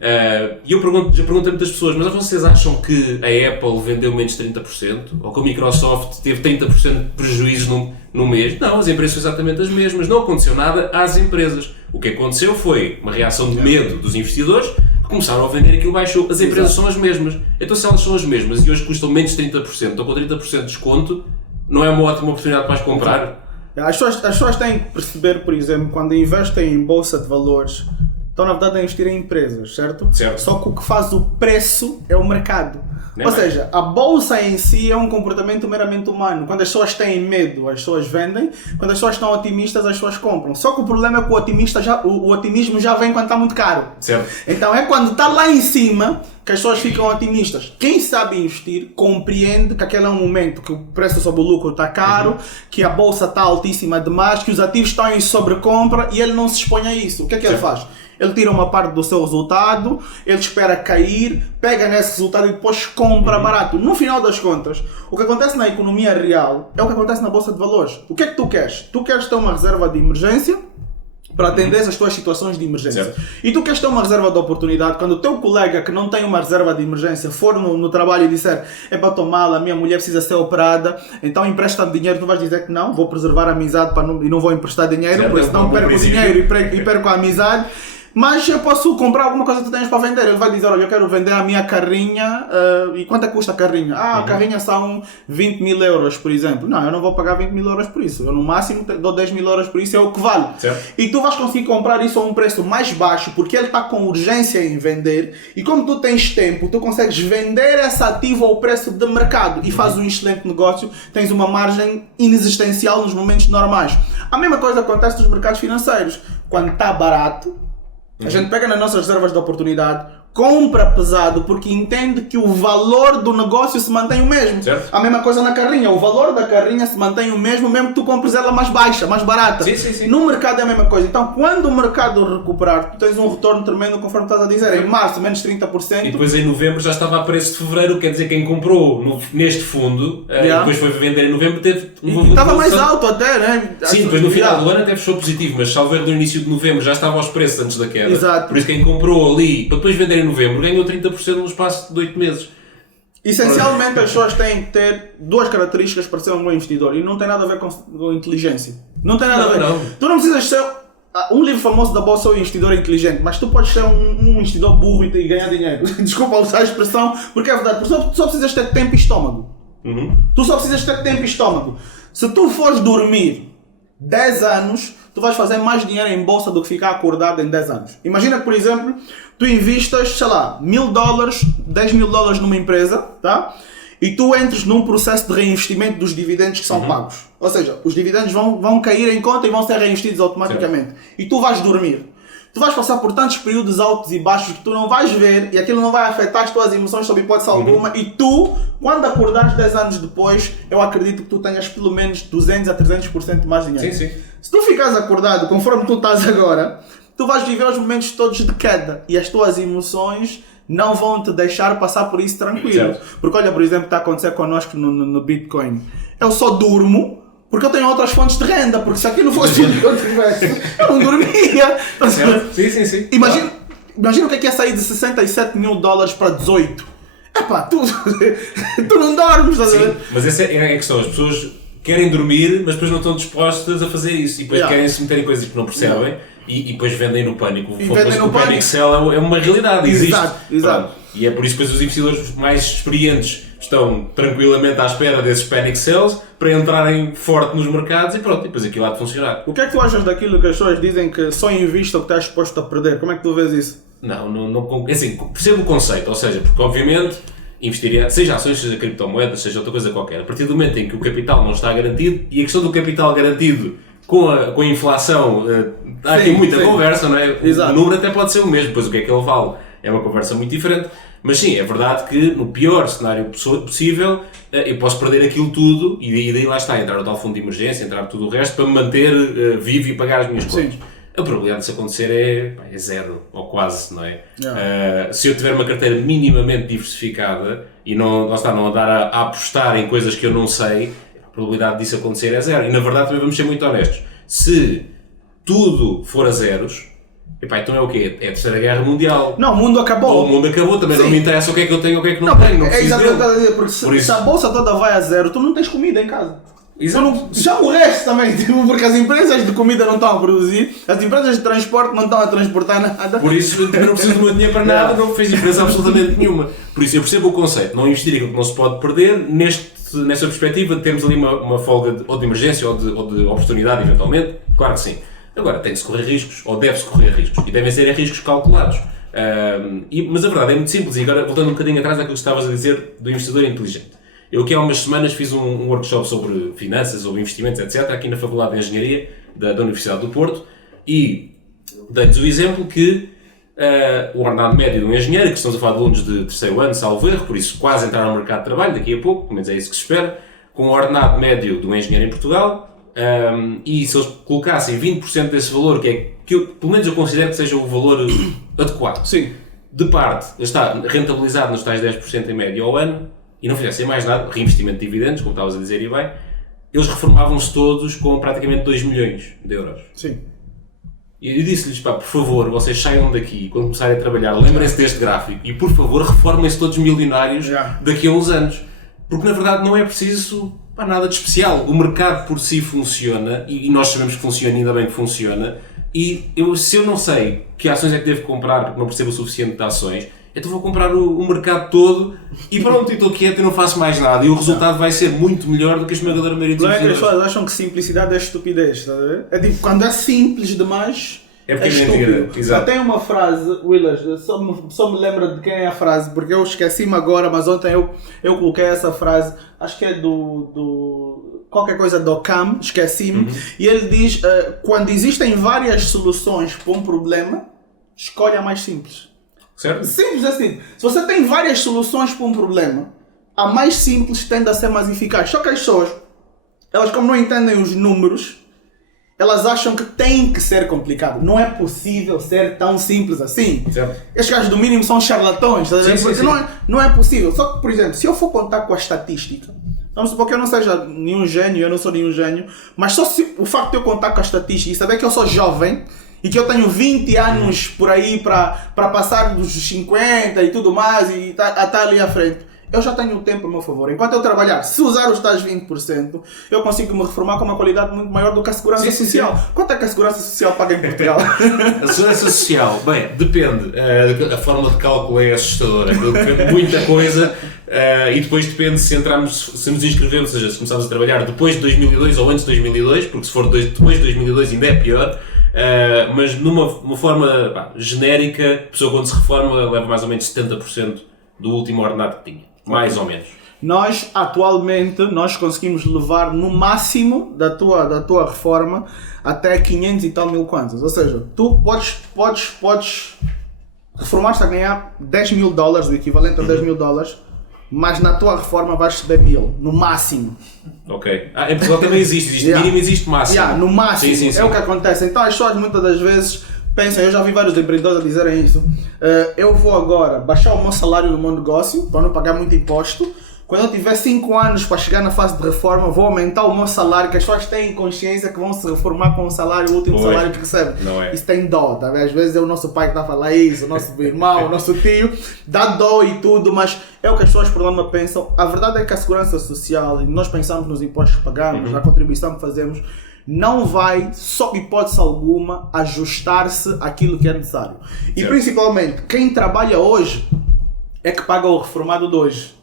E eu pergunto a muitas pessoas, mas vocês acham que a Apple vendeu menos de 30%? Ou que a Microsoft teve 30% de prejuízo num mês? Não, as empresas são exatamente as mesmas. Não aconteceu nada às empresas. O que aconteceu foi uma reação de medo dos investidores que começaram a vender aquilo baixou. As empresas são as mesmas. Então se elas são as mesmas e hoje custam menos de 30% ou com 30% de desconto, não é uma ótima oportunidade para as comprar? As pessoas têm que perceber, por exemplo, quando investem em bolsa de valores, estão na verdade a investir em empresas, certo? Só que o que faz o preço é o mercado. Ou seja, a bolsa em si é um comportamento meramente humano. Quando as pessoas têm medo, as pessoas vendem. Quando as pessoas estão otimistas, as pessoas compram. Só que o problema é que o otimismo já vem quando está muito caro. Certo. Então é quando está lá em cima que as pessoas ficam otimistas. Quem sabe investir compreende que aquele é um momento que o preço sobre o lucro está caro, que a bolsa está altíssima demais, que os ativos estão em sobrecompra e ele não se expõe a isso. O que é que ele faz? Ele tira uma parte do seu resultado, ele espera cair, pega nesse resultado e depois compra barato. No final das contas, o que acontece na economia real é o que acontece na bolsa de valores. O que é que tu queres? Tu queres ter uma reserva de emergência para atender as tuas situações de emergência. E tu queres ter uma reserva de oportunidade quando o teu colega que não tem uma reserva de emergência for no trabalho e disser é para tomá-la, a minha mulher precisa ser operada, então empresta-me dinheiro, tu vais dizer que não, vou preservar a amizade e não vou emprestar dinheiro, porque senão perco o dinheiro e perco a amizade. Mas eu posso comprar alguma coisa que tu tens para vender. Ele vai dizer, olha, eu quero vender a minha carrinha, e quanto é que custa a carrinha? A carrinha são 20 mil euros, por exemplo. Não, eu não vou pagar 20 mil euros por isso. Eu no máximo dou 10 mil euros por isso, é o que vale. E tu vais conseguir comprar isso a um preço mais baixo, porque ele está com urgência em vender. E como tu tens tempo, tu consegues vender esse ativo ao preço de mercado e fazes um excelente negócio, tens uma margem inexistencial nos momentos normais. A mesma coisa acontece nos mercados financeiros. Quando está barato, a gente pega nas nossas reservas de oportunidade, compra pesado porque entende que o valor do negócio se mantém o mesmo. Certo. A mesma coisa na carrinha, o valor da carrinha se mantém o mesmo que tu compres ela mais baixa, mais barata. Sim. No mercado é a mesma coisa. Então, quando o mercado recuperar, tu tens um retorno tremendo, conforme estás a dizer, em março menos 30%. E depois em novembro já estava a preço de fevereiro, quer dizer, quem comprou neste fundo, depois foi vender em novembro, teve estava mais alto até, né? Sim, depois no final do ano até fechou positivo, mas salvo erro no início de novembro já estava aos preços antes da queda. Exato. Por isso quem comprou ali, para depois vender em novembro, ganhou 30% no espaço de 8 meses. Essencialmente as pessoas têm que ter duas características para ser um bom investidor e não tem nada a ver com inteligência. Não tem nada a ver. Não. Tu não precisas ser... Um livro famoso da bolsa é o investidor inteligente, mas tu podes ser um investidor burro e ganhar dinheiro. Desculpa usar a expressão, porque é verdade. Tu só precisas ter tempo e estômago. Tu só precisas ter tempo e estômago. Se tu fores dormir 10 anos, tu vais fazer mais dinheiro em bolsa do que ficar acordado em 10 anos. Imagina que, por exemplo, tu investas, sei lá, $1.000, $10.000 numa empresa, tá? E tu entres num processo de reinvestimento dos dividendos que são pagos. Ou seja, os dividendos vão cair em conta e vão ser reinvestidos automaticamente. Certo. E tu vais dormir. Tu vais passar por tantos períodos altos e baixos que tu não vais ver e aquilo não vai afetar as tuas emoções sob hipótese alguma. E tu, quando acordares 10 anos depois, eu acredito que tu tenhas pelo menos 200 a 300% mais dinheiro. Sim. Se tu ficares acordado conforme tu estás agora, tu vais viver os momentos todos de queda e as tuas emoções não vão te deixar passar por isso tranquilo. Certo. Porque olha, por exemplo, o que está a acontecer connosco no Bitcoin. Eu só durmo porque eu tenho outras fontes de renda, porque se aquilo fosse tudo que eu tivesse, eu não dormia. Sim. Imagina o que é sair de $67 mil para 18. Epá, tu não dormes, estás a ver? Mas essa é a questão, as pessoas querem dormir, mas depois não estão dispostas a fazer isso, e depois querem se meter em coisas que não percebem, e depois vendem no pânico. O panic sell é uma realidade, existe. Exato. E é por isso que os investidores mais experientes estão tranquilamente à espera desses panic sells para entrarem forte nos mercados e pronto, e depois aquilo há de funcionar. O que é que tu achas daquilo que as pessoas dizem que só invista o que estás exposto a perder? Como é que tu vês isso? Não assim, percebo o conceito, ou seja, porque obviamente investiria, seja ações, seja criptomoedas, seja outra coisa qualquer, a partir do momento em que o capital não está garantido, e a questão do capital garantido com a inflação, há aqui muita conversa, não é? Exato. O número até pode ser o mesmo, depois o que é que ele vale é uma conversa muito diferente, mas sim, é verdade que no pior cenário possível eu posso perder aquilo tudo e daí lá está, entrar no tal fundo de emergência, entrar tudo o resto para me manter vivo e pagar as minhas contas. A probabilidade disso acontecer é zero, ou quase, não é? Se eu tiver uma carteira minimamente diversificada e não andar a apostar em coisas que eu não sei, a probabilidade disso acontecer é zero. E na verdade também vamos ser muito honestos. Se tudo for a zeros, então é o quê? É a Terceira Guerra Mundial. Não, o mundo acabou. Ou o mundo acabou, também não me interessa o que é que eu tenho ou o que é que não tenho. Não é exatamente a dizer, porque se a bolsa toda vai a zero, tu não tens comida em casa. Exato. Já o resto também, porque as empresas de comida não estão a produzir, as empresas de transporte não estão a transportar nada. Por isso eu não preciso do meu dinheiro para nada, não fez diferença absolutamente nenhuma. Por isso eu percebo o conceito, não investir aquilo que não se pode perder, nessa perspectiva temos ali uma folga ou de emergência ou de oportunidade eventualmente, claro que sim. Agora tem-se correr riscos, ou deve-se correr riscos, e devem ser riscos calculados. Mas a verdade é muito simples, e agora voltando um bocadinho atrás daquilo que estavas a dizer do investidor inteligente. Eu aqui há umas semanas fiz um workshop sobre finanças, sobre investimentos, etc., aqui na Faculdade de Engenharia da Universidade do Porto, e dei-lhes o exemplo que o ordenado médio de um engenheiro, que estamos a falar de alunos de terceiro ano, salvo erro, por isso quase entrar no mercado de trabalho daqui a pouco, pelo menos é isso que se espera, com o ordenado médio de um engenheiro em Portugal, e se eles colocassem 20% desse valor, que pelo menos eu considero que seja o valor adequado, sim, de parte, está rentabilizado nos tais 10% em média ao ano, e não fizessem mais nada, reinvestimento de dividendos, como estavas a dizer e bem, eles reformavam-se todos com praticamente 2 milhões de euros. Sim. E eu disse-lhes, por favor, vocês saiam daqui, quando começarem a trabalhar, lembrem-se deste gráfico e, por favor, reformem-se todos milionários daqui a uns anos. Porque, na verdade, não é preciso nada de especial. O mercado por si funciona, e nós sabemos que funciona, ainda bem que funciona, e se eu não sei que ações é que devo comprar, porque não percebo o suficiente de ações, então vou comprar o mercado todo e pronto, estou quieto e não faço mais nada. E o resultado vai ser muito melhor do que a esmagadora maioria dos investidores. As pessoas acham que simplicidade é estupidez, estás a ver? É tipo, quando é simples demais, é estúpido. Exato. Tem uma frase, Willas, só me lembra de quem é a frase, porque eu esqueci-me agora, mas ontem eu coloquei essa frase, acho que é do qualquer coisa do Cam, esqueci-me, e ele diz, quando existem várias soluções para um problema, escolhe a mais simples. Certo? Simples assim. Se você tem várias soluções para um problema, a mais simples tende a ser mais eficaz. Só que as pessoas, elas como não entendem os números, elas acham que tem que ser complicado. Não é possível ser tão simples assim. Certo. Estes caras do mínimo são charlatões. Porque não é possível. Só que, por exemplo, se eu for contar com a estatística, vamos supor que eu não seja nenhum gênio, eu não sou nenhum gênio, mas só se, o facto de eu contar com a estatística e saber que eu sou jovem e que eu tenho 20 anos por aí para passar dos 50 e tudo mais e tá ali à frente, eu já tenho o tempo a meu favor. Enquanto eu trabalhar, se usar os tais 20%, eu consigo me reformar com uma qualidade muito maior do que a segurança social. Quanto é que a segurança social paga em Portugal? A segurança social, bem, depende. A forma de cálculo é assustadora. Depende de muita coisa e depois depende se nos inscrevemos, ou seja, se começarmos a trabalhar depois de 2002 ou antes de 2002, porque se for depois de 2002 ainda é pior. Mas numa forma genérica, a pessoa quando se reforma leva mais ou menos 70% do último ordenado que tinha. Mais ou menos. Nós, atualmente, conseguimos levar no máximo da tua reforma até 500 e tal mil kwanzas. Ou seja, tu podes reformar-te a ganhar $10.000, o equivalente a $10.000, mas na tua reforma vais receber 1.000, no máximo. Ok. Em Portugal também existe mínimo, existe máximo. No máximo, sim. É o que acontece. Então as pessoas muitas das vezes pensam, eu já vi vários empreendedores a dizerem isso, eu vou agora baixar o meu salário no meu negócio para não pagar muito imposto. Quando eu tiver 5 anos para chegar na fase de reforma, vou aumentar o meu salário, que as pessoas têm consciência que vão se reformar com o último salário que recebem. Não é. Isso tem dó, tá? Às vezes é o nosso pai que está a falar isso, o nosso irmão, o nosso tio, dá dó e tudo, mas é o que as pessoas por norma pensam. A verdade é que a segurança social, e nós pensamos nos impostos que pagamos, na contribuição que fazemos, não vai, sob hipótese alguma, ajustar-se àquilo que é necessário. E certo. Principalmente, quem trabalha hoje é que paga o reformado de hoje.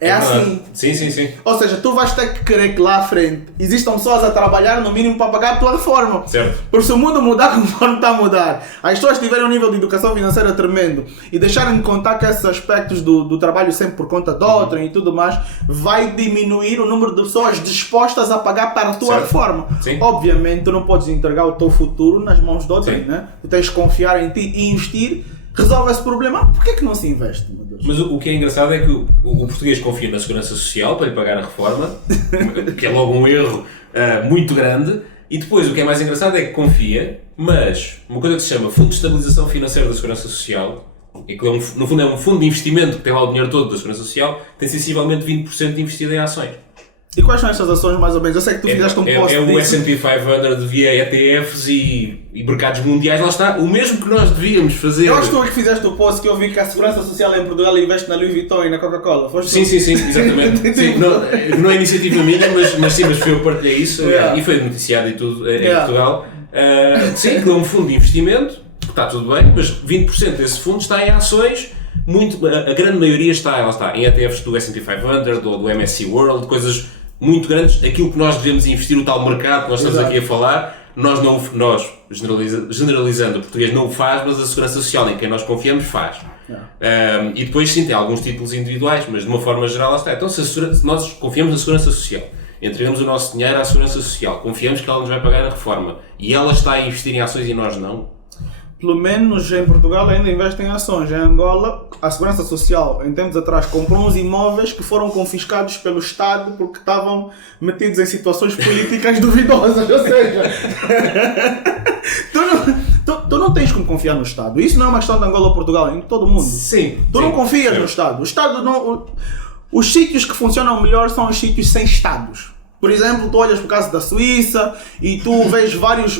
É assim. Sim. Ou seja, tu vais ter que querer que lá à frente existam pessoas a trabalhar no mínimo para pagar a tua reforma. Certo. Porque se o mundo mudar conforme está a mudar, as pessoas tiverem um nível de educação financeira tremendo e deixarem de contar que esses aspectos do trabalho sempre por conta de outrem e tudo mais, vai diminuir o número de pessoas dispostas a pagar para a tua reforma. Sim. Obviamente, tu não podes entregar o teu futuro nas mãos de outrem, né? Tu tens que confiar em ti e investir. Resolve esse problema. Por que não se investe, meu Deus? Mas o que é engraçado é que o português confia na segurança social para lhe pagar a reforma, que é logo um erro muito grande, e depois o que é mais engraçado é que confia, mas uma coisa que se chama Fundo de Estabilização Financeira da Segurança Social, é que no fundo é um fundo de investimento que tem lá o dinheiro todo da Segurança Social, tem sensivelmente 20% investido em ações. E quais são estas ações mais ou menos? Eu sei que tu fizeste um post É o S&P 500 via ETFs e mercados mundiais, lá está, o mesmo que nós devíamos fazer. Eu acho que tu é que fizeste o post que eu vi que a Segurança Social em Portugal investe na Louis Vuitton e na Coca-Cola. Sim, exatamente. Sim, não é iniciativa minha, mas foi eu partilhei isso e foi noticiado e tudo em Portugal. Sim, que é um fundo de investimento, que está tudo bem, mas 20% desse fundo está em ações. A grande maioria está em ETFs do S&P 500 ou do MSCI World, coisas muito grandes. Aquilo que nós devemos investir, o tal mercado que nós estamos aqui a falar, nós generalizando, o português não o faz, mas a Segurança Social em quem nós confiamos faz. E depois sim, tem alguns títulos individuais, mas de uma forma geral lá está. Então se nós confiamos na Segurança Social, entregamos o nosso dinheiro à Segurança Social, confiamos que ela nos vai pagar a reforma e ela está a investir em ações e nós não. Pelo menos em Portugal ainda investem em ações. Em Angola, a Segurança Social, em tempos atrás, comprou uns imóveis que foram confiscados pelo Estado porque estavam metidos em situações políticas duvidosas. Ou seja, tu não tens como confiar no Estado. Isso não é uma questão de Angola ou Portugal, é em todo o mundo. Sim. Tu não confias no Estado. O Estado não... Os sítios que funcionam melhor são os sítios sem Estados. Por exemplo, tu olhas para o caso da Suíça e tu vês vários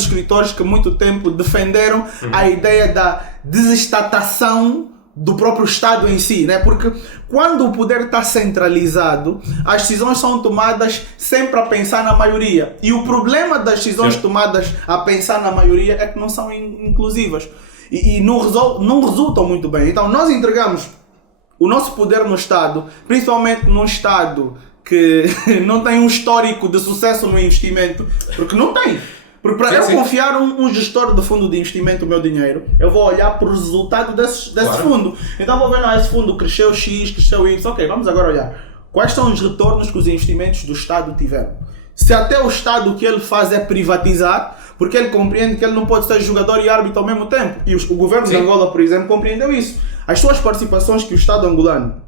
escritores que há muito tempo defenderam a ideia da desestatação do próprio Estado em si, né? Porque quando o poder está centralizado, as decisões são tomadas sempre a pensar na maioria. E o problema das decisões tomadas a pensar na maioria é que não são inclusivas e não resultam muito bem. Então nós entregamos o nosso poder no Estado, principalmente num Estado que não tem um histórico de sucesso no investimento, porque não tem. Porque para eu confiar um gestor de fundo de investimento o meu dinheiro, eu vou olhar para o resultado desse fundo. Então vou ver, esse fundo cresceu X, cresceu Y, ok, vamos agora olhar. Quais são os retornos que os investimentos do Estado tiveram? Se até o Estado o que ele faz é privatizar, porque ele compreende que ele não pode ser jogador e árbitro ao mesmo tempo. E o governo de Angola, por exemplo, compreendeu isso. As suas participações que o Estado angolano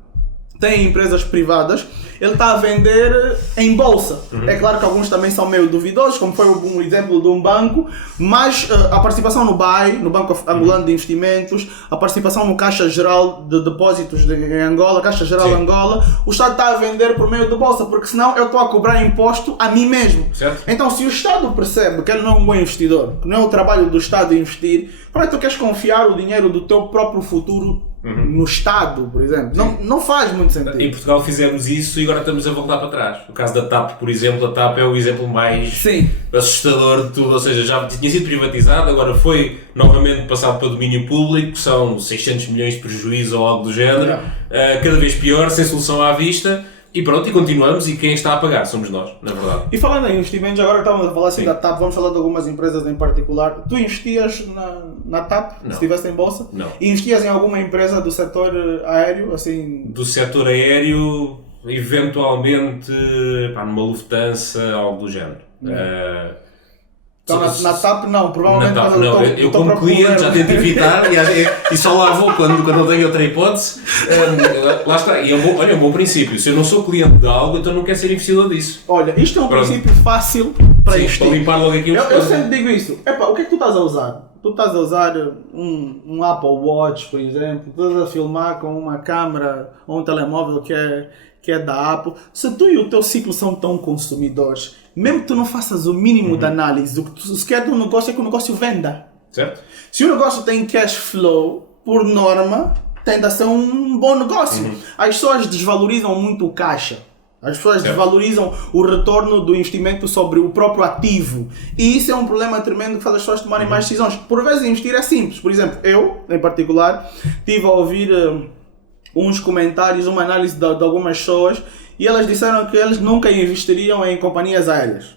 tem em empresas privadas, ele está a vender em bolsa. É claro que alguns também são meio duvidosos, como foi um exemplo de um banco, mas a participação no BAI, no Banco Angolano de Investimentos, a participação no Caixa Geral de Depósitos em Angola, Caixa Geral Angola, o Estado está a vender por meio de bolsa, porque senão eu estou a cobrar imposto a mim mesmo. Certo. Então, se o Estado percebe que ele não é um bom investidor, que não é o trabalho do Estado investir, como é que tu queres confiar o dinheiro do teu próprio futuro no Estado, por exemplo? Não faz muito sentido. Em Portugal fizemos isso e agora estamos a voltar para trás. O caso da TAP, por exemplo, a TAP é o exemplo mais assustador de tudo, ou seja, já tinha sido privatizado, agora foi novamente passado para domínio público, são 600 milhões de prejuízo ou algo do género, cada vez pior, sem solução à vista. E pronto, e continuamos, e quem está a pagar somos nós, na verdade. E falando em investimentos, agora que estávamos a falar assim da TAP, vamos falar de algumas empresas em particular. Tu investias na TAP, Não. se estivesse em bolsa? Não. E investias em alguma empresa do setor aéreo, assim? Do setor aéreo, eventualmente, numa Lufthansa, algo do género. Então na TAP não, provavelmente na TAP, não. Eu como cliente já tento evitar e só lá vou quando não tenho outra hipótese. Lá está, e é um bom princípio. Se eu não sou cliente de algo, então não quero ser investidor disso. Olha, isto é um princípio fácil para investir. Para limpar logo aqui eu sempre digo isso. Epá, o que é que tu estás a usar? Tu estás a usar um Apple Watch, por exemplo, tu estás a filmar com uma câmera ou um telemóvel que é da Apple. Se tu e o teu ciclo são tão consumidores, mesmo que tu não faças o mínimo de análise, o que tu quer do negócio é que o negócio venda. Certo? Se o negócio tem cash flow, por norma, tende a ser um bom negócio. As pessoas desvalorizam muito o caixa. As pessoas desvalorizam o retorno do investimento sobre o próprio ativo. E isso é um problema tremendo que faz as pessoas tomarem mais decisões. Por vezes investir é simples. Por exemplo, eu, em particular, estive a ouvir uns comentários, uma análise de algumas pessoas, e elas disseram que eles nunca investiriam em companhias aéreas.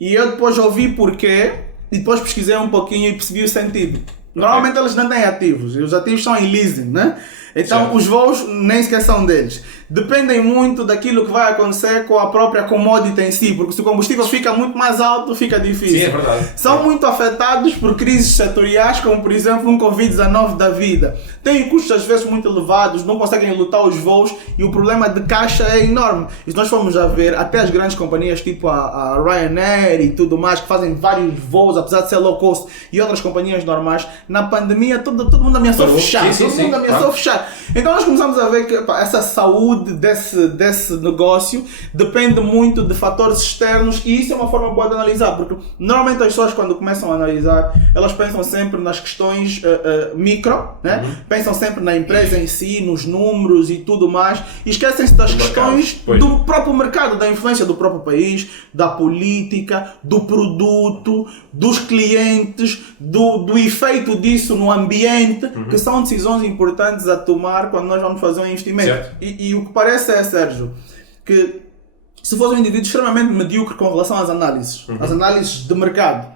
E eu depois ouvi porquê, e depois pesquisei um pouquinho e percebi o sentido. Normalmente eles não têm ativos, e os ativos são em leasing, né? Então os voos nem sequer são deles. Dependem muito daquilo que vai acontecer com a própria commodity em si, porque se o combustível fica muito mais alto, fica difícil. Sim, é verdade. São muito afetados por crises setoriais, como por exemplo um Covid-19 da vida. Têm custos às vezes muito elevados, não conseguem lutar os voos e o problema de caixa é enorme. E se nós formos a ver, até as grandes companhias tipo a Ryanair e tudo mais, que fazem vários voos, apesar de ser low cost, e outras companhias normais, na pandemia todo mundo ameaçou fechar. Todo mundo ameaçou fechar. Então nós começamos a ver que essa saúde desse negócio depende muito de fatores externos, e isso é uma forma boa de analisar, porque normalmente as pessoas quando começam a analisar, elas pensam sempre nas questões micro, né? Pensam sempre na empresa em si, nos números e tudo mais, e esquecem-se das questões do próprio mercado, da influência do próprio país, da política, do produto, dos clientes, do efeito disso no ambiente, que são decisões importantes a tomar quando nós vamos fazer um investimento. E o que parece é, Sérgio, que se fosse um indivíduo extremamente medíocre com relação às análises de mercado,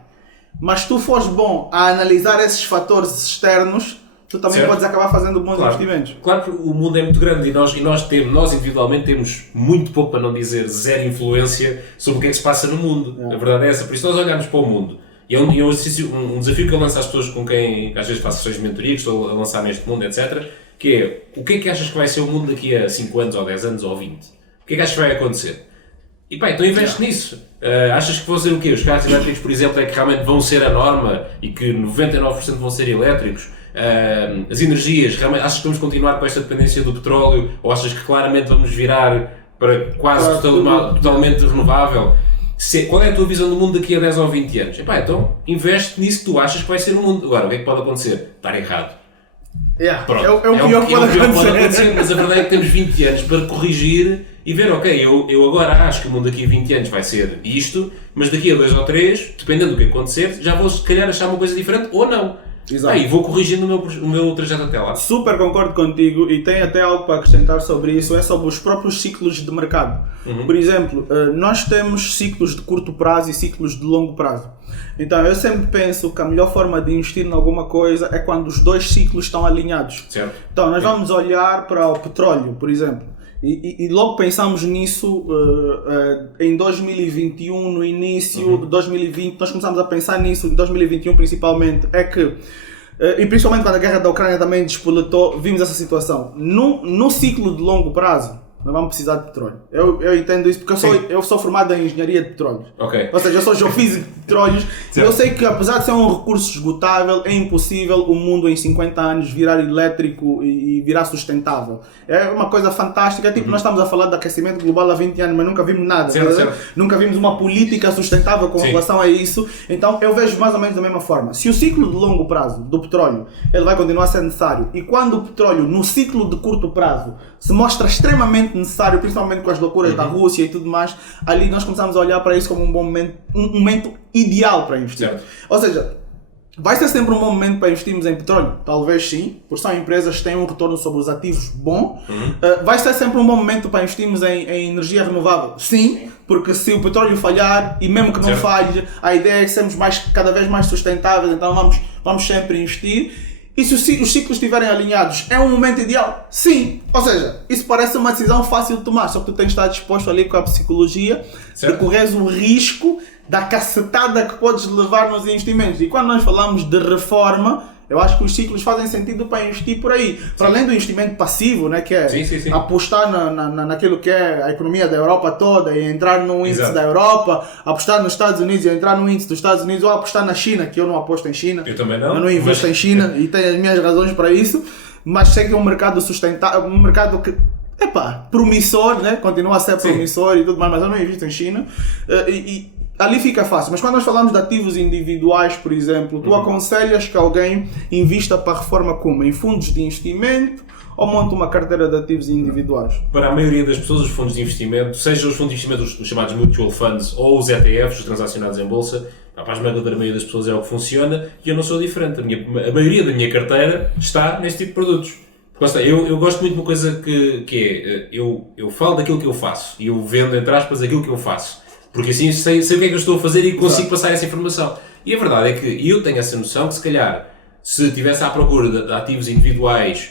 mas tu fores bom a analisar esses fatores externos, tu também podes acabar fazendo bons investimentos. Claro que o mundo é muito grande e nós individualmente temos muito pouco, para não dizer zero, influência sobre o que é que se passa no mundo. A verdade é essa. Por isso nós olhamos para o mundo. E é um desafio que eu lanço às pessoas com quem às vezes faço sessões de mentoria, que estou a lançar neste mundo, etc. Que é, o que é que achas que vai ser o mundo daqui a 5 anos, ou 10 anos, ou 20? O que é que achas que vai acontecer? E pá, então investe nisso. Achas que vão ser o quê? Os carros elétricos, por exemplo, é que realmente vão ser a norma e que 99% vão ser elétricos? As energias, realmente, achas que vamos continuar com esta dependência do petróleo? Ou achas que claramente vamos virar para quase totalmente renovável? Qual é a tua visão do mundo daqui a 10 ou 20 anos? E pá, então investe nisso que tu achas que vai ser o mundo. Agora, o que é que pode acontecer? Estar errado. Pronto. É o pior que pode acontecer. Mas a verdade é que temos 20 anos para corrigir e ver, ok, eu agora acho que o mundo daqui a 20 anos vai ser isto, mas daqui a 2 ou 3, dependendo do que acontecer, já vou se calhar achar uma coisa diferente ou não. Exato. E vou corrigindo o meu trajeto até lá. Super concordo contigo, e tem até algo para acrescentar sobre isso, é sobre os próprios ciclos de mercado. Por exemplo, nós temos ciclos de curto prazo e ciclos de longo prazo. Então eu sempre penso que a melhor forma de investir em alguma coisa é quando os dois ciclos estão alinhados. Certo. Então nós vamos olhar para o petróleo, por exemplo, E logo pensamos nisso em 2021, no início de 2020, nós começámos a pensar nisso em 2021 principalmente, é que, e principalmente quando a guerra da Ucrânia também despoletou, vimos essa situação. No ciclo de longo prazo, nós vamos precisar de petróleo. Eu entendo isso porque eu sou formado em engenharia de petróleo. Okay. Ou seja, eu sou geofísico de petróleos. Eu sei que apesar de ser um recurso esgotável, é impossível o mundo em 50 anos virar elétrico e virar sustentável. É uma coisa fantástica. É tipo, nós estamos a falar de aquecimento global há 20 anos, mas nunca vimos nada. Certo. Nunca vimos uma política sustentável com relação a isso. Então eu vejo mais ou menos da mesma forma. Se o ciclo de longo prazo do petróleo ele vai continuar a ser necessário, e quando o petróleo no ciclo de curto prazo se mostra extremamente necessário, principalmente com as loucuras da Rússia e tudo mais, ali nós começamos a olhar para isso como um bom momento, um momento ideal para investir. Certo. Ou seja, vai ser sempre um bom momento para investirmos em petróleo? Talvez sim, porque são empresas que têm um retorno sobre os ativos bom. Vai ser sempre um bom momento para investirmos em energia renovável? Sim, porque se o petróleo falhar, e mesmo que não falhe, a ideia é sermos cada vez mais sustentáveis, então vamos sempre investir. E se os ciclos estiverem alinhados, é um momento ideal? Sim. Ou seja, isso parece uma decisão fácil de tomar, só que tu tens de estar disposto ali com a psicologia de correres o risco da cacetada que podes levar nos investimentos. E quando nós falamos de reforma, eu acho que os ciclos fazem sentido para investir por aí. Para além do investimento passivo, né, que é apostar naquilo que é a economia da Europa toda e entrar no índice da Europa, apostar nos Estados Unidos e entrar no índice dos Estados Unidos, ou apostar na China, que eu não aposto em China. Eu também não. Eu não invisto em China e tenho as minhas razões para isso, mas sei que é um mercado sustentável, um mercado que promissor, né? Continua a ser promissor e tudo mais, mas eu não invisto em China. Ali fica fácil, mas quando nós falamos de ativos individuais, por exemplo, tu aconselhas que alguém invista para a reforma como? Em fundos de investimento ou monta uma carteira de ativos individuais? Para a maioria das pessoas, os fundos de investimento, seja os fundos de investimento, os chamados mutual funds, ou os ETFs, os transacionados em bolsa, para a esmagadora maioria das pessoas é o que funciona, e eu não sou diferente. A maioria da minha carteira está neste tipo de produtos. Porque, eu gosto muito de uma coisa que é, eu falo daquilo que eu faço, e eu vendo, entre aspas, aquilo que eu faço. Porque assim sei o que é que eu estou a fazer e consigo passar essa informação. E a verdade é que eu tenho essa noção que, se calhar, se estivesse à procura de ativos individuais,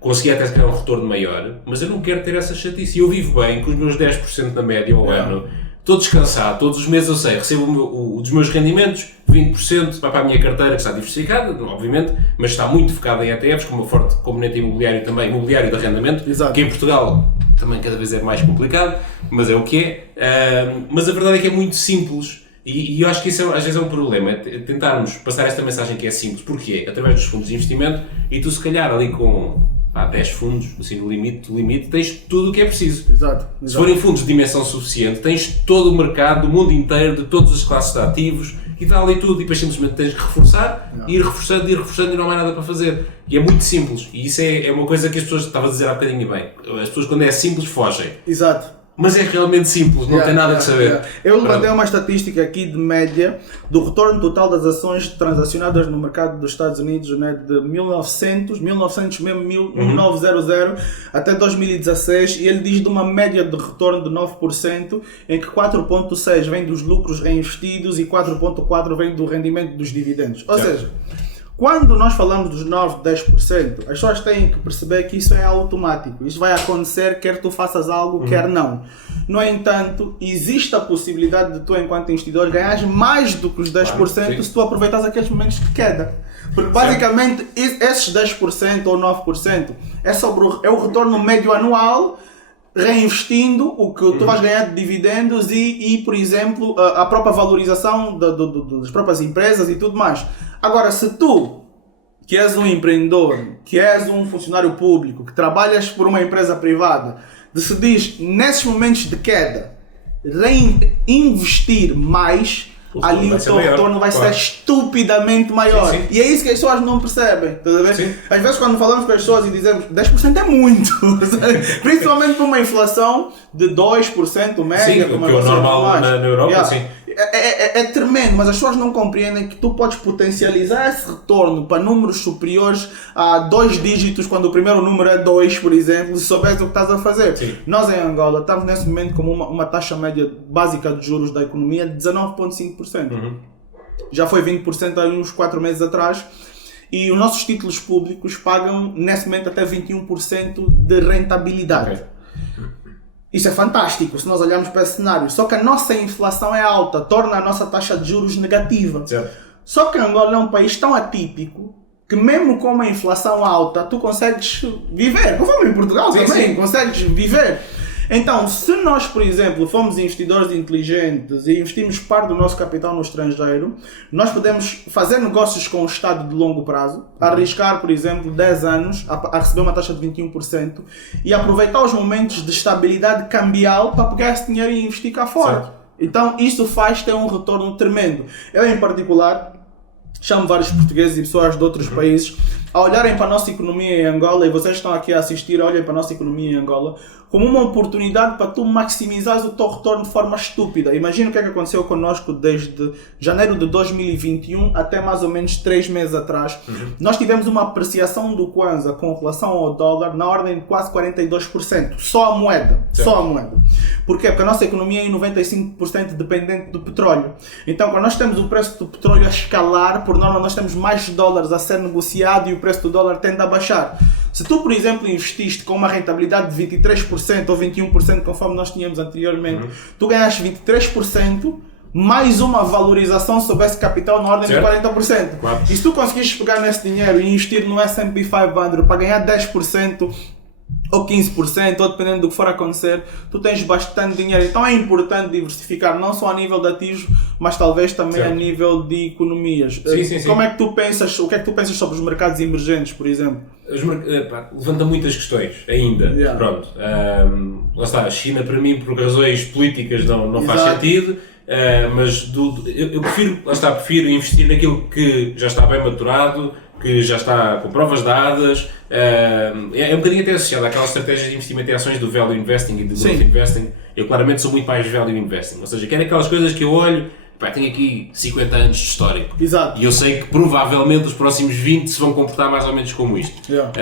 conseguia até criar um retorno maior, mas eu não quero ter essa chatice. Eu vivo bem com os meus 10% na média ao ano, estou descansado, todos os meses eu sei, recebo dos meus rendimentos, 20% vai para a minha carteira, que está diversificada, obviamente, mas está muito focada em ETFs, com uma forte componente imobiliário também, imobiliário de arrendamento, que em Portugal também cada vez é mais complicado, mas é o que é. Mas a verdade é que é muito simples, e eu acho que isso às vezes é um problema, é tentarmos passar esta mensagem que é simples. Porquê? Através dos fundos de investimento, e tu, se calhar, ali com 10 fundos, assim no limite, tens tudo o que é preciso. Exato. Se forem fundos de dimensão suficiente, tens todo o mercado, do mundo inteiro, de todas as classes de ativos, e está ali tudo, e depois simplesmente tens que reforçar, ir reforçando, e não há mais nada para fazer. E é muito simples, e isso é uma coisa que as pessoas, estava a dizer há bocadinho bem, as pessoas quando é simples fogem. Exato. Mas é realmente simples, não tem nada de saber. Eu levantei uma estatística aqui de média do retorno total das ações transacionadas no mercado dos Estados Unidos, né, de 1900 mesmo, 1900 até 2016, e ele diz de uma média de retorno de 9%, em que 4,6% vem dos lucros reinvestidos e 4,4% vem do rendimento dos dividendos. Ou seja, quando nós falamos dos 9%, 10%, as pessoas têm que perceber que isso é automático. Isso vai acontecer quer tu faças algo, quer não. No entanto, existe a possibilidade de tu, enquanto investidor, ganhares mais do que os 10% se tu aproveitas aqueles momentos de queda. Porque basicamente esses 10% ou 9% é o retorno médio anual, reinvestindo o que tu vais ganhar de dividendos e por exemplo, a própria valorização das próprias empresas e tudo mais. Agora, se tu, que és um empreendedor, que és um funcionário público, que trabalhas por uma empresa privada, decidis, nesses momentos de queda, reinvestir mais, ali o teu retorno vai ser estupidamente maior. Sim. E é isso que as pessoas não percebem. Às vezes, quando falamos com as pessoas e dizemos 10% é muito, principalmente por uma inflação de 2% média, que é o normal na Europa. Sim. É tremendo, mas as pessoas não compreendem que tu podes potencializar esse retorno para números superiores a 2 dígitos, quando o primeiro número é 2, por exemplo, se souberes o que estás a fazer. Sim. Nós em Angola estamos nesse momento com uma taxa média básica de juros da economia de 19,5%. Já foi 20% há uns 4 meses atrás. E os nossos títulos públicos pagam nesse momento até 21% de rentabilidade. Isso é fantástico se nós olharmos para esse cenário. Só que a nossa inflação é alta, torna a nossa taxa de juros negativa. Certo. Só que Angola é um país tão atípico que mesmo com uma inflação alta, tu consegues viver. Como em Portugal também, consegues viver. Então, se nós, por exemplo, fomos investidores inteligentes e investimos parte do nosso capital no estrangeiro, nós podemos fazer negócios com o Estado de longo prazo, arriscar, por exemplo, 10 anos a receber uma taxa de 21% e aproveitar os momentos de estabilidade cambial para pegar esse dinheiro e investir cá fora. Certo. Então, isso faz ter um retorno tremendo. Eu, em particular, chamo vários portugueses e pessoas de outros países a olharem para a nossa economia em Angola, e vocês estão aqui a assistir, olhem para a nossa economia em Angola, como uma oportunidade para tu maximizares o teu retorno de forma estúpida. Imagina o que é que aconteceu connosco desde janeiro de 2021 até mais ou menos 3 meses atrás. Nós tivemos uma apreciação do Kwanza com relação ao dólar na ordem de quase 42%. Só a moeda. Certo. Só a moeda. Porquê? Porque a nossa economia é em 95% dependente do petróleo. Então, quando nós temos o preço do petróleo a escalar, por norma nós temos mais dólares a ser negociado e o preço do dólar tende a baixar. Se tu, por exemplo, investiste com uma rentabilidade de 23% ou 21%, conforme nós tínhamos anteriormente, tu ganhaste 23%, mais uma valorização sobre esse capital na ordem de 40%. Claro. E se tu conseguires pegar nesse dinheiro e investir no S&P 500 para ganhar 10%, ou 15%, ou dependendo do que for acontecer, tu tens bastante dinheiro. Então é importante diversificar, não só a nível de ativos, mas talvez também certo. a nível de economias. Sim. Como é que tu pensas, o que é que tu pensas sobre os mercados emergentes, por exemplo? Levanta muitas questões ainda. Yeah. Pronto. Lá está, a China para mim por razões políticas não faz Exato. sentido, mas eu prefiro investir naquilo que já está bem maturado, que já está com provas dadas, é um bocadinho até associado àquelas estratégias de investimento em ações do value investing e do growth investing. Eu claramente sou muito mais value investing, ou seja, quero aquelas coisas que eu olho, tenho aqui 50 anos de histórico. Exato. E eu sei que provavelmente os próximos 20 se vão comportar mais ou menos como isto. Yeah.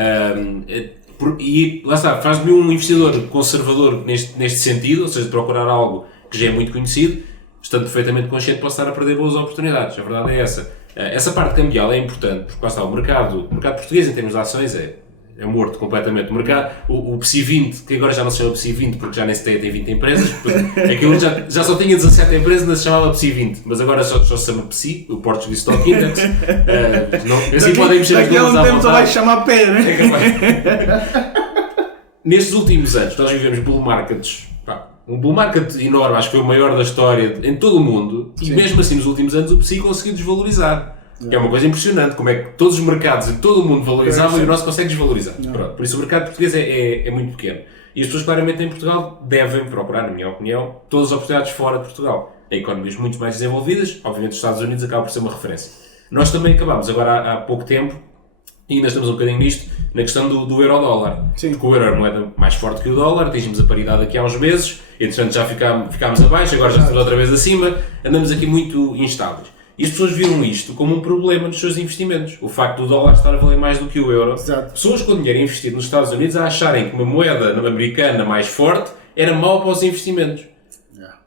E lá está, faz-me um investidor conservador neste sentido, ou seja, de procurar algo que já é muito conhecido, estando perfeitamente consciente posso estar a perder boas oportunidades. A verdade é essa. Essa parte cambial é importante, porque lá está, o mercado português em termos de ações é morto completamente. O PSI 20, que agora já não se chama PSI 20 porque já nem se tem 20 empresas, aquilo já só tinha 17 empresas, ainda se chamava PSI 20, mas agora só se chama PSI, o Portuguese Stock Index. Assim podem mexer as coisas à tempo vontade. vai chamar P, né? Nestes últimos anos, nós vivemos bull markets, um bull market enorme, acho que foi o maior da história em todo o mundo, e mesmo assim nos últimos anos o PSI conseguiu desvalorizar. É uma coisa impressionante, como é que todos os mercados e todo o mundo valorizavam e o nosso consegue desvalorizar. Pronto, por isso o mercado português é muito pequeno. E as pessoas claramente em Portugal devem procurar, na minha opinião, todas as oportunidades fora de Portugal. Em economias muito mais desenvolvidas, obviamente os Estados Unidos acabam por ser uma referência. Nós também acabámos agora há pouco tempo, e ainda estamos um bocadinho nisto, na questão do euro-dólar. Porque o euro é a moeda mais forte que o dólar, atingimos a paridade aqui há uns meses, entretanto já ficámos abaixo, agora já estamos outra vez acima, andamos aqui muito instáveis. E as pessoas viram isto como um problema nos seus investimentos. O facto do dólar estar a valer mais do que o euro. Exato. Pessoas com dinheiro investido nos Estados Unidos a acharem que uma moeda americana mais forte era mau para os investimentos.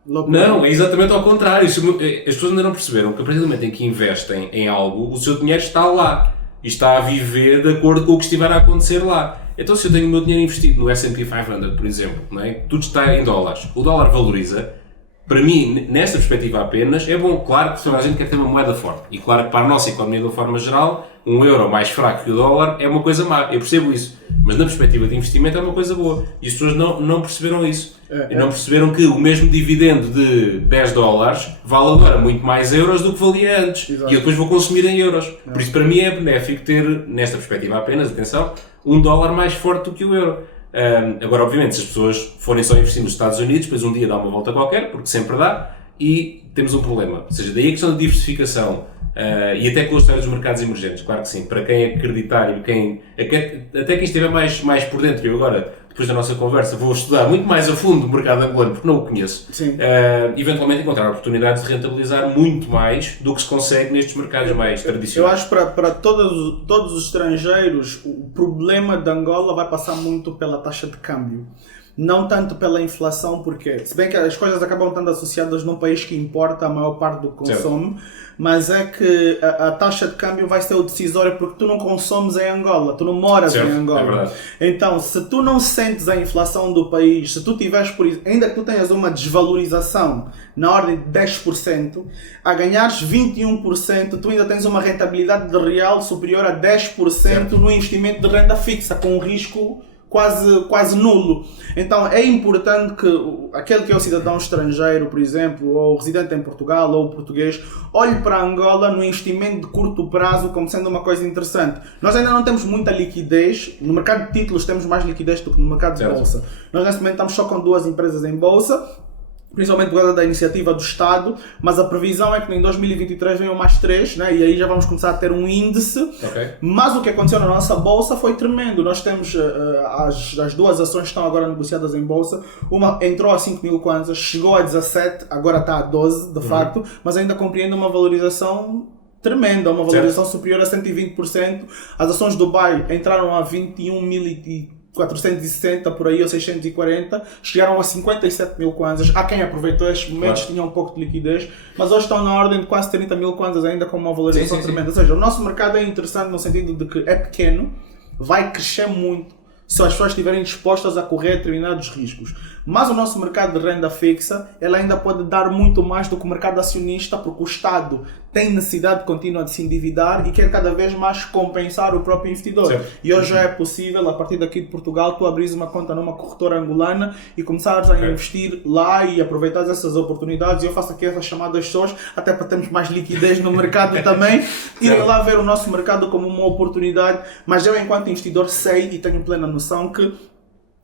Não, é exatamente ao contrário. As pessoas ainda não perceberam que a partir do momento em que investem em algo, o seu dinheiro está lá. E está a viver de acordo com o que estiver a acontecer lá. Então se eu tenho o meu dinheiro investido no S&P 500, por exemplo, não é? Tudo está em dólares. O dólar valoriza. Para mim, nesta perspectiva apenas, é bom, claro que toda a gente quer ter uma moeda forte. E claro que para a nossa economia de uma forma geral, um euro mais fraco que o dólar é uma coisa má. Eu percebo isso. Mas na perspectiva de investimento é uma coisa boa. E as pessoas não perceberam isso. E não perceberam que o mesmo dividendo de 10 dólares vale agora muito mais euros do que valia antes. Exato. E eu depois vou consumir em euros. Por isso, para mim é benéfico ter, nesta perspectiva apenas, atenção, um dólar mais forte do que o euro. Agora, obviamente, se as pessoas forem só investir nos Estados Unidos, depois um dia dá uma volta qualquer, porque sempre dá, e temos um problema. Ou seja, daí a questão de diversificação, e até com a história dos mercados emergentes, claro que sim, para quem acreditar e até quem estiver mais por dentro. Eu agora, depois da nossa conversa, vou estudar muito mais a fundo o mercado angolano, porque não o conheço. Eventualmente encontrar oportunidades de rentabilizar muito mais do que se consegue nestes mercados mais tradicionais. Eu acho que para todos os estrangeiros, o problema de Angola vai passar muito pela taxa de câmbio. Não tanto pela inflação, porque se bem que as coisas acabam estando associadas num país que importa a maior parte do que consome, mas é que a taxa de câmbio vai ser o decisório porque tu não consomes em Angola, tu não moras em Angola. É verdade. Então, se tu não sentes a inflação do país, se tu tiveres, ainda que tu tenhas uma desvalorização na ordem de 10%, a ganhares 21%, tu ainda tens uma rentabilidade de real superior a 10% no investimento de renda fixa, com um risco quase nulo. Então é importante que aquele que é o cidadão estrangeiro, por exemplo, ou residente em Portugal, ou português, olhe para Angola no investimento de curto prazo como sendo uma coisa interessante. Nós ainda não temos muita liquidez. No mercado de títulos temos mais liquidez do que no mercado de bolsa. Nós neste momento estamos só com 2 empresas em bolsa, principalmente por causa da iniciativa do Estado, mas a previsão é que em 2023 venham mais 3, né? E aí já vamos começar a ter um índice. Mas o que aconteceu na nossa bolsa foi tremendo. Nós temos as 2 ações que estão agora negociadas em bolsa. Uma entrou a 5 mil kwanzas, chegou a 17, agora está a 12 de facto, mas ainda compreende uma valorização tremenda, uma valorização superior a 120%. As ações do Dubai entraram a 21.460 por aí, ou 640, chegaram a 57 mil kwanzas. Há quem aproveitou estes momentos, tinha um pouco de liquidez, mas hoje estão na ordem de quase 30 mil kwanzas ainda com uma valorização tremenda. Ou seja, o nosso mercado é interessante no sentido de que é pequeno, vai crescer muito se as pessoas estiverem dispostas a correr determinados riscos. Mas o nosso mercado de renda fixa, ele ainda pode dar muito mais do que o mercado acionista, porque o Estado tem necessidade contínua de se endividar e quer cada vez mais compensar o próprio investidor. E hoje já é possível, a partir daqui de Portugal, tu abris uma conta numa corretora angolana e começares a investir lá e aproveitar essas oportunidades. E eu faço aqui essas chamadas pessoas, até para termos mais liquidez no mercado também, e lá ver o nosso mercado como uma oportunidade. Mas eu, enquanto investidor, sei e tenho plena noção que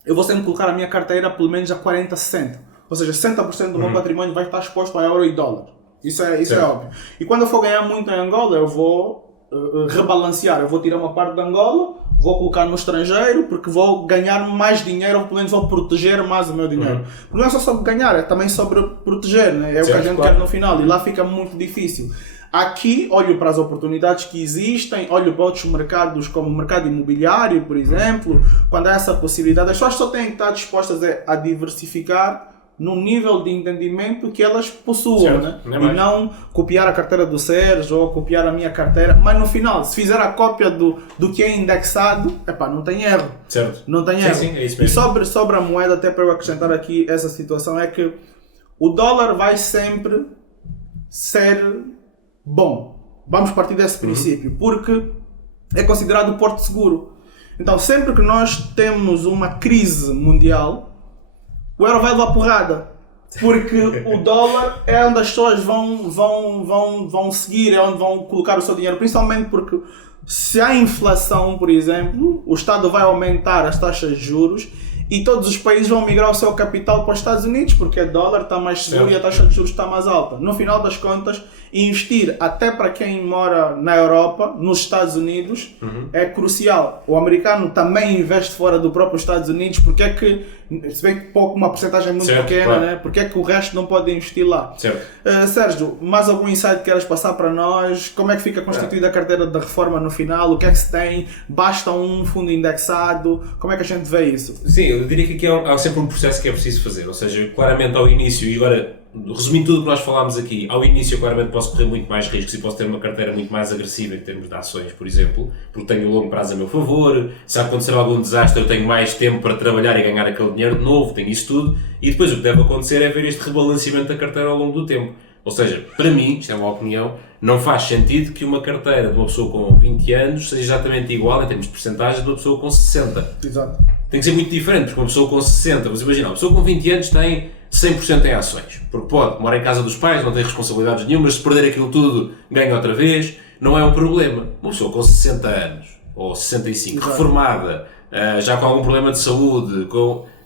eu vou sempre colocar a minha carteira pelo menos a 40-60. Ou seja, 60% do meu patrimônio vai estar exposto a euro e dólar. Isso é óbvio. E quando eu for ganhar muito em Angola, eu vou rebalancear. Eu vou tirar uma parte de Angola, vou colocar no estrangeiro, porque vou ganhar mais dinheiro, ou pelo menos vou proteger mais o meu dinheiro. Não é só sobre ganhar, é também sobre proteger, né? É o que a gente quer no final, e lá fica muito difícil. Aqui, olho para as oportunidades que existem, olho para outros mercados, como o mercado imobiliário, por exemplo, quando há essa possibilidade. As pessoas só têm que estar dispostas a diversificar no nível de entendimento que elas possuam, né? E não copiar a carteira do Sérgio ou copiar a minha carteira, mas no final, se fizer a cópia do que é indexado, não tem erro. Não tem erro. Sim, é isso mesmo. E sobre a moeda, até para eu acrescentar aqui essa situação, é que o dólar vai sempre ser bom. Vamos partir desse princípio, porque é considerado porto seguro. Então, sempre que nós temos uma crise mundial, o euro vai levar porrada, porque o dólar é onde as pessoas vão seguir, é onde vão colocar o seu dinheiro, principalmente porque se há inflação, por exemplo, o Estado vai aumentar as taxas de juros e todos os países vão migrar o seu capital para os Estados Unidos, porque o dólar está mais seguro e a taxa de juros está mais alta. No final das contas, investir até para quem mora na Europa, nos Estados Unidos, é crucial. O americano também investe fora do próprio Estados Unidos, porque é que, se bem que uma porcentagem muito pequena, né? Porque é que o resto não pode investir lá? Sérgio, mais algum insight que queres passar para nós? Como é que fica constituída a carteira da reforma no final? O que é que se tem? Basta um fundo indexado? Como é que a gente vê isso? Sim, eu diria que aqui há sempre um processo que é preciso fazer, ou seja, claramente ao início, e agora resumindo tudo o que nós falámos aqui, ao início eu claramente posso correr muito mais riscos e posso ter uma carteira muito mais agressiva em termos de ações, por exemplo, porque tenho o longo prazo a meu favor, se acontecer algum desastre eu tenho mais tempo para trabalhar e ganhar aquele dinheiro de novo, tenho isso tudo, e depois o que deve acontecer é ver este rebalanceamento da carteira ao longo do tempo. Ou seja, para mim, isto é uma opinião, não faz sentido que uma carteira de uma pessoa com 20 anos seja exatamente igual em termos de porcentagem de uma pessoa com 60. Exato. Tem que ser muito diferente, porque uma pessoa com 60, mas imagina, uma pessoa com 20 anos tem 100% em ações, porque pode, mora em casa dos pais, não tem responsabilidades nenhumas, se perder aquilo tudo, ganha outra vez, não é um problema. Uma pessoa com 60 anos, ou 65, Exato. Reformada, já com algum problema de saúde,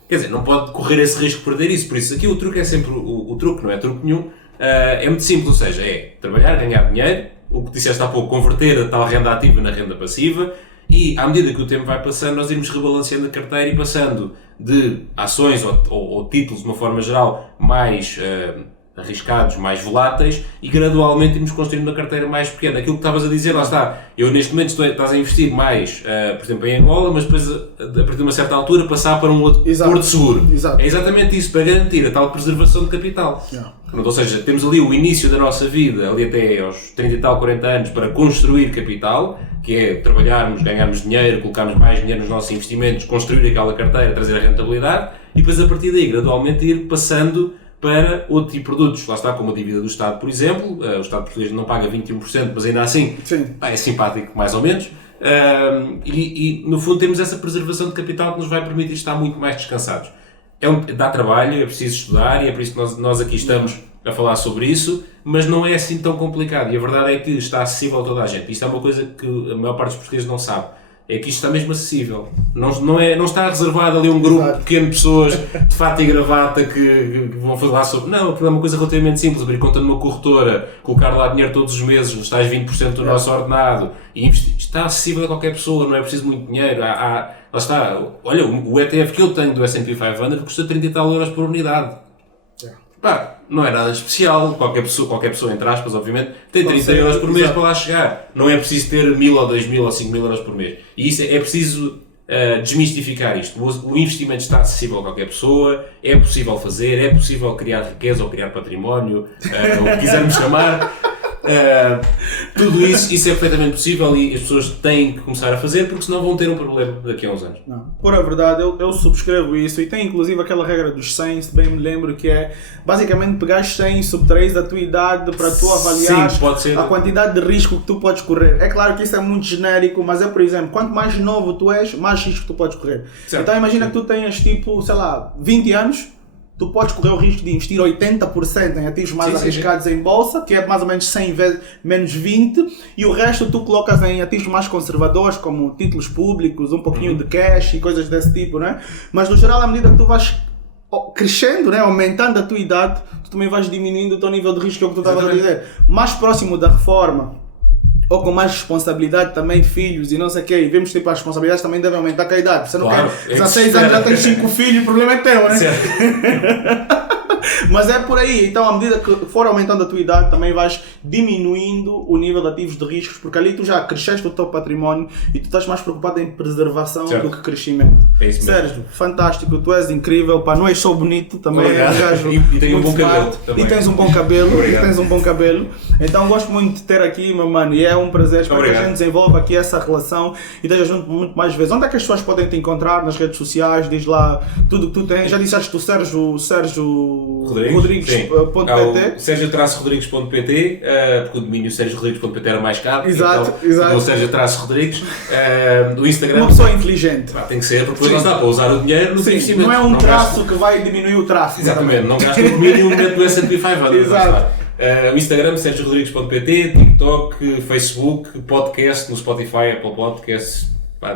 quer dizer, não pode correr esse risco de perder isso, por isso aqui o truque é sempre, o truque não é truque nenhum, é muito simples, ou seja, é trabalhar, ganhar dinheiro, o que disseste há pouco, converter a tal renda ativa na renda passiva, e à medida que o tempo vai passando, nós irmos rebalanceando a carteira e passando de ações ou títulos de uma forma geral mais arriscados, mais voláteis, e gradualmente irmos construindo uma carteira mais pequena. Aquilo que estavas a dizer, lá está, eu neste momento estás a investir mais, por exemplo, em Angola, mas depois, a partir de uma certa altura, passar para um outro porto seguro. Exato. É exatamente isso, para garantir a tal preservação de capital. Ou seja, temos ali o início da nossa vida, ali até aos 30 e tal, 40 anos, para construir capital, que é trabalharmos, ganharmos dinheiro, colocarmos mais dinheiro nos nossos investimentos, construir aquela carteira, trazer a rentabilidade, e depois a partir daí, gradualmente, ir passando para outro tipo de produtos. Lá está, como a dívida do Estado, por exemplo. O Estado português não paga 21%, mas ainda assim é simpático, mais ou menos. E no fundo temos essa preservação de capital que nos vai permitir estar muito mais descansados. Dá trabalho, é preciso estudar e é por isso que nós aqui estamos a falar sobre isso, mas não é assim tão complicado. E a verdade é que está acessível a toda a gente. Isto é uma coisa que a maior parte dos portugueses não sabe. É que isto está mesmo acessível. Não está reservado ali um grupo pequeno de pessoas de fato e gravata que vão falar sobre... Não, aquilo é uma coisa relativamente simples. Abrir conta numa corretora, colocar lá dinheiro todos os meses, nos tais 20% do nosso ordenado e investir. Está acessível a qualquer pessoa, não é preciso muito dinheiro. Lá está. Olha, o ETF que eu tenho do S&P 500 custa 30 e tal euros por unidade. Não é nada especial, qualquer pessoa, entre aspas, obviamente, tem 30 euros por mês para lá chegar. Não é preciso ter 1.000 ou 2.000 ou 5.000 euros por mês. E isso é preciso desmistificar isto. O investimento está acessível a qualquer pessoa, é possível fazer, é possível criar riqueza ou criar património, o que quisermos chamar. Tudo isso é perfeitamente possível e as pessoas têm que começar a fazer porque senão vão ter um problema daqui a uns anos. Por a verdade, eu subscrevo isso e tem inclusive aquela regra dos 100, se bem me lembro, que é basicamente pegar 100, subtrair da tua idade para tu avaliar a quantidade de risco que tu podes correr. É claro que isso é muito genérico, mas é, por exemplo, quanto mais novo tu és, mais risco tu podes correr. Certo. Então imagina que tu tenhas tipo, sei lá, 20 anos, tu podes correr o risco de investir 80% em ativos mais arriscados em bolsa, que é mais ou menos 100 vezes menos 20, e o resto tu colocas em ativos mais conservadores, como títulos públicos, um pouquinho de cash e coisas desse tipo, né? Mas no geral, à medida que tu vais crescendo, né, aumentando a tua idade, tu também vais diminuindo o teu nível de risco, que é o que tu estavas a dizer. Mais próximo da reforma, ou com mais responsabilidade também, filhos e não sei o quê, e vemos tipo as responsabilidades também devem aumentar com a idade. Você não quer 16 anos já tens 5 filhos, o problema é teu, né? Mas é por aí, então à medida que for aumentando a tua idade também vais diminuindo o nível de ativos de riscos, porque ali tu já cresceste o teu património e tu estás mais preocupado em preservação do que crescimento. É isso mesmo. Sérgio, fantástico, tu és incrível, pá, não és só bonito, também és gajo e tenho um bom cabelo também. E tens um bom cabelo, então gosto muito de ter aqui, meu mano, e é um prazer, espero que a gente desenvolva aqui essa relação e esteja junto muito mais vezes. Onde é que as pessoas podem te encontrar nas redes sociais? Diz lá tudo que tu tens, já disseste o Sérgio Rodrigues.pt Sérgio-Rodrigues.pt, porque o domínio Sérgio-Rodrigues.pt era mais caro. Exato. O Sérgio-Rodrigues. Do Instagram. Uma pessoa inteligente. Tem que ser, porque depois não dá para usar o dinheiro nos investimentos. Não é um traço que vai diminuir o tráfego. Exatamente, não gasta o domínio do S&P 500. Exato. O Instagram, Sérgio-Rodrigues.pt, TikTok, Facebook, podcast no Spotify, Apple Podcasts.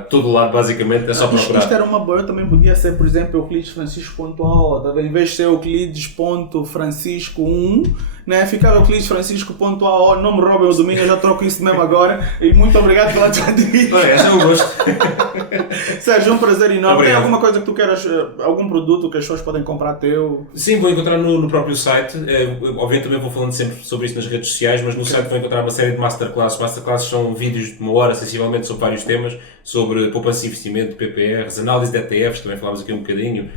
Todo lado, basicamente, é só procurar. Isto era uma boa, eu também podia ser, por exemplo, euclidesfrancisco.ao, em vez de ser euclides.francisco1, né? Ficava euclidesfrancisco.ao, não me roubem o domingo, eu já troco isso mesmo agora, e muito obrigado pela tua dica. É um gosto. Sérgio, é um prazer enorme. Tem alguma coisa que tu queiras, algum produto que as pessoas podem comprar teu? Sim, vou encontrar no próprio site, obviamente também vou falando sempre sobre isso nas redes sociais, mas no site vou encontrar uma série de masterclasses. Masterclasses são vídeos de 1 hora, sensivelmente, sobre vários temas, sobre poupança e investimento, PPRs, análise de ETFs, também falámos aqui um bocadinho,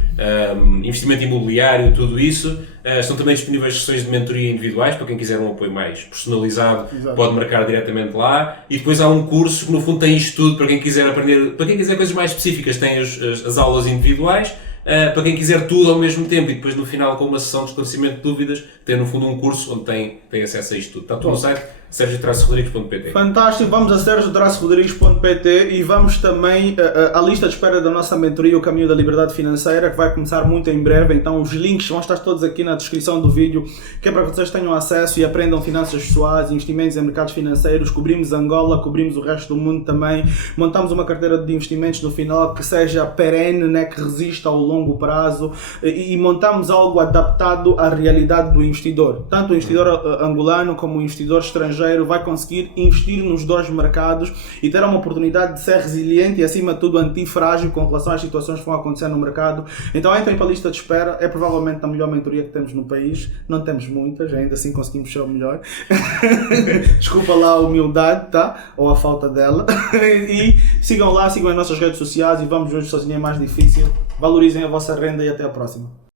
investimento imobiliário, tudo isso. Estão também disponíveis sessões de mentoria individuais, para quem quiser um apoio mais personalizado. Exato. Pode marcar diretamente lá. E depois há um curso que no fundo tem isto tudo, para quem quiser aprender, para quem quiser coisas mais específicas, tem as aulas individuais. Para quem quiser tudo ao mesmo tempo e depois no final com uma sessão de esclarecimento de dúvidas, tem no fundo um curso onde tem acesso a isto tudo. Está tudo no site Sérgio-Rodrigues.pt. Fantástico, vamos a Sérgio-Rodrigues.pt e vamos também à lista de espera da nossa mentoria O Caminho da Liberdade Financeira, que vai começar muito em breve. Então os links vão estar todos aqui na descrição do vídeo, que é para que vocês tenham acesso e aprendam finanças pessoais, investimentos em mercados financeiros. Cobrimos Angola, cobrimos o resto do mundo também. Montamos uma carteira de investimentos no final que seja perene, né, que resista ao longo prazo, e montamos algo adaptado à realidade do investidor, tanto o investidor angolano como o investidor estrangeiro estrangeiro vai conseguir investir nos dois mercados e ter uma oportunidade de ser resiliente e, acima de tudo, antifrágil com relação às situações que vão acontecer no mercado. Então, entrem para a lista de espera. É provavelmente a melhor mentoria que temos no país. Não temos muitas, ainda assim conseguimos ser o melhor. Desculpa lá a humildade, tá? Ou a falta dela. E sigam lá, sigam as nossas redes sociais e vamos ver se sozinho é mais difícil. Valorizem a vossa renda e até a próxima.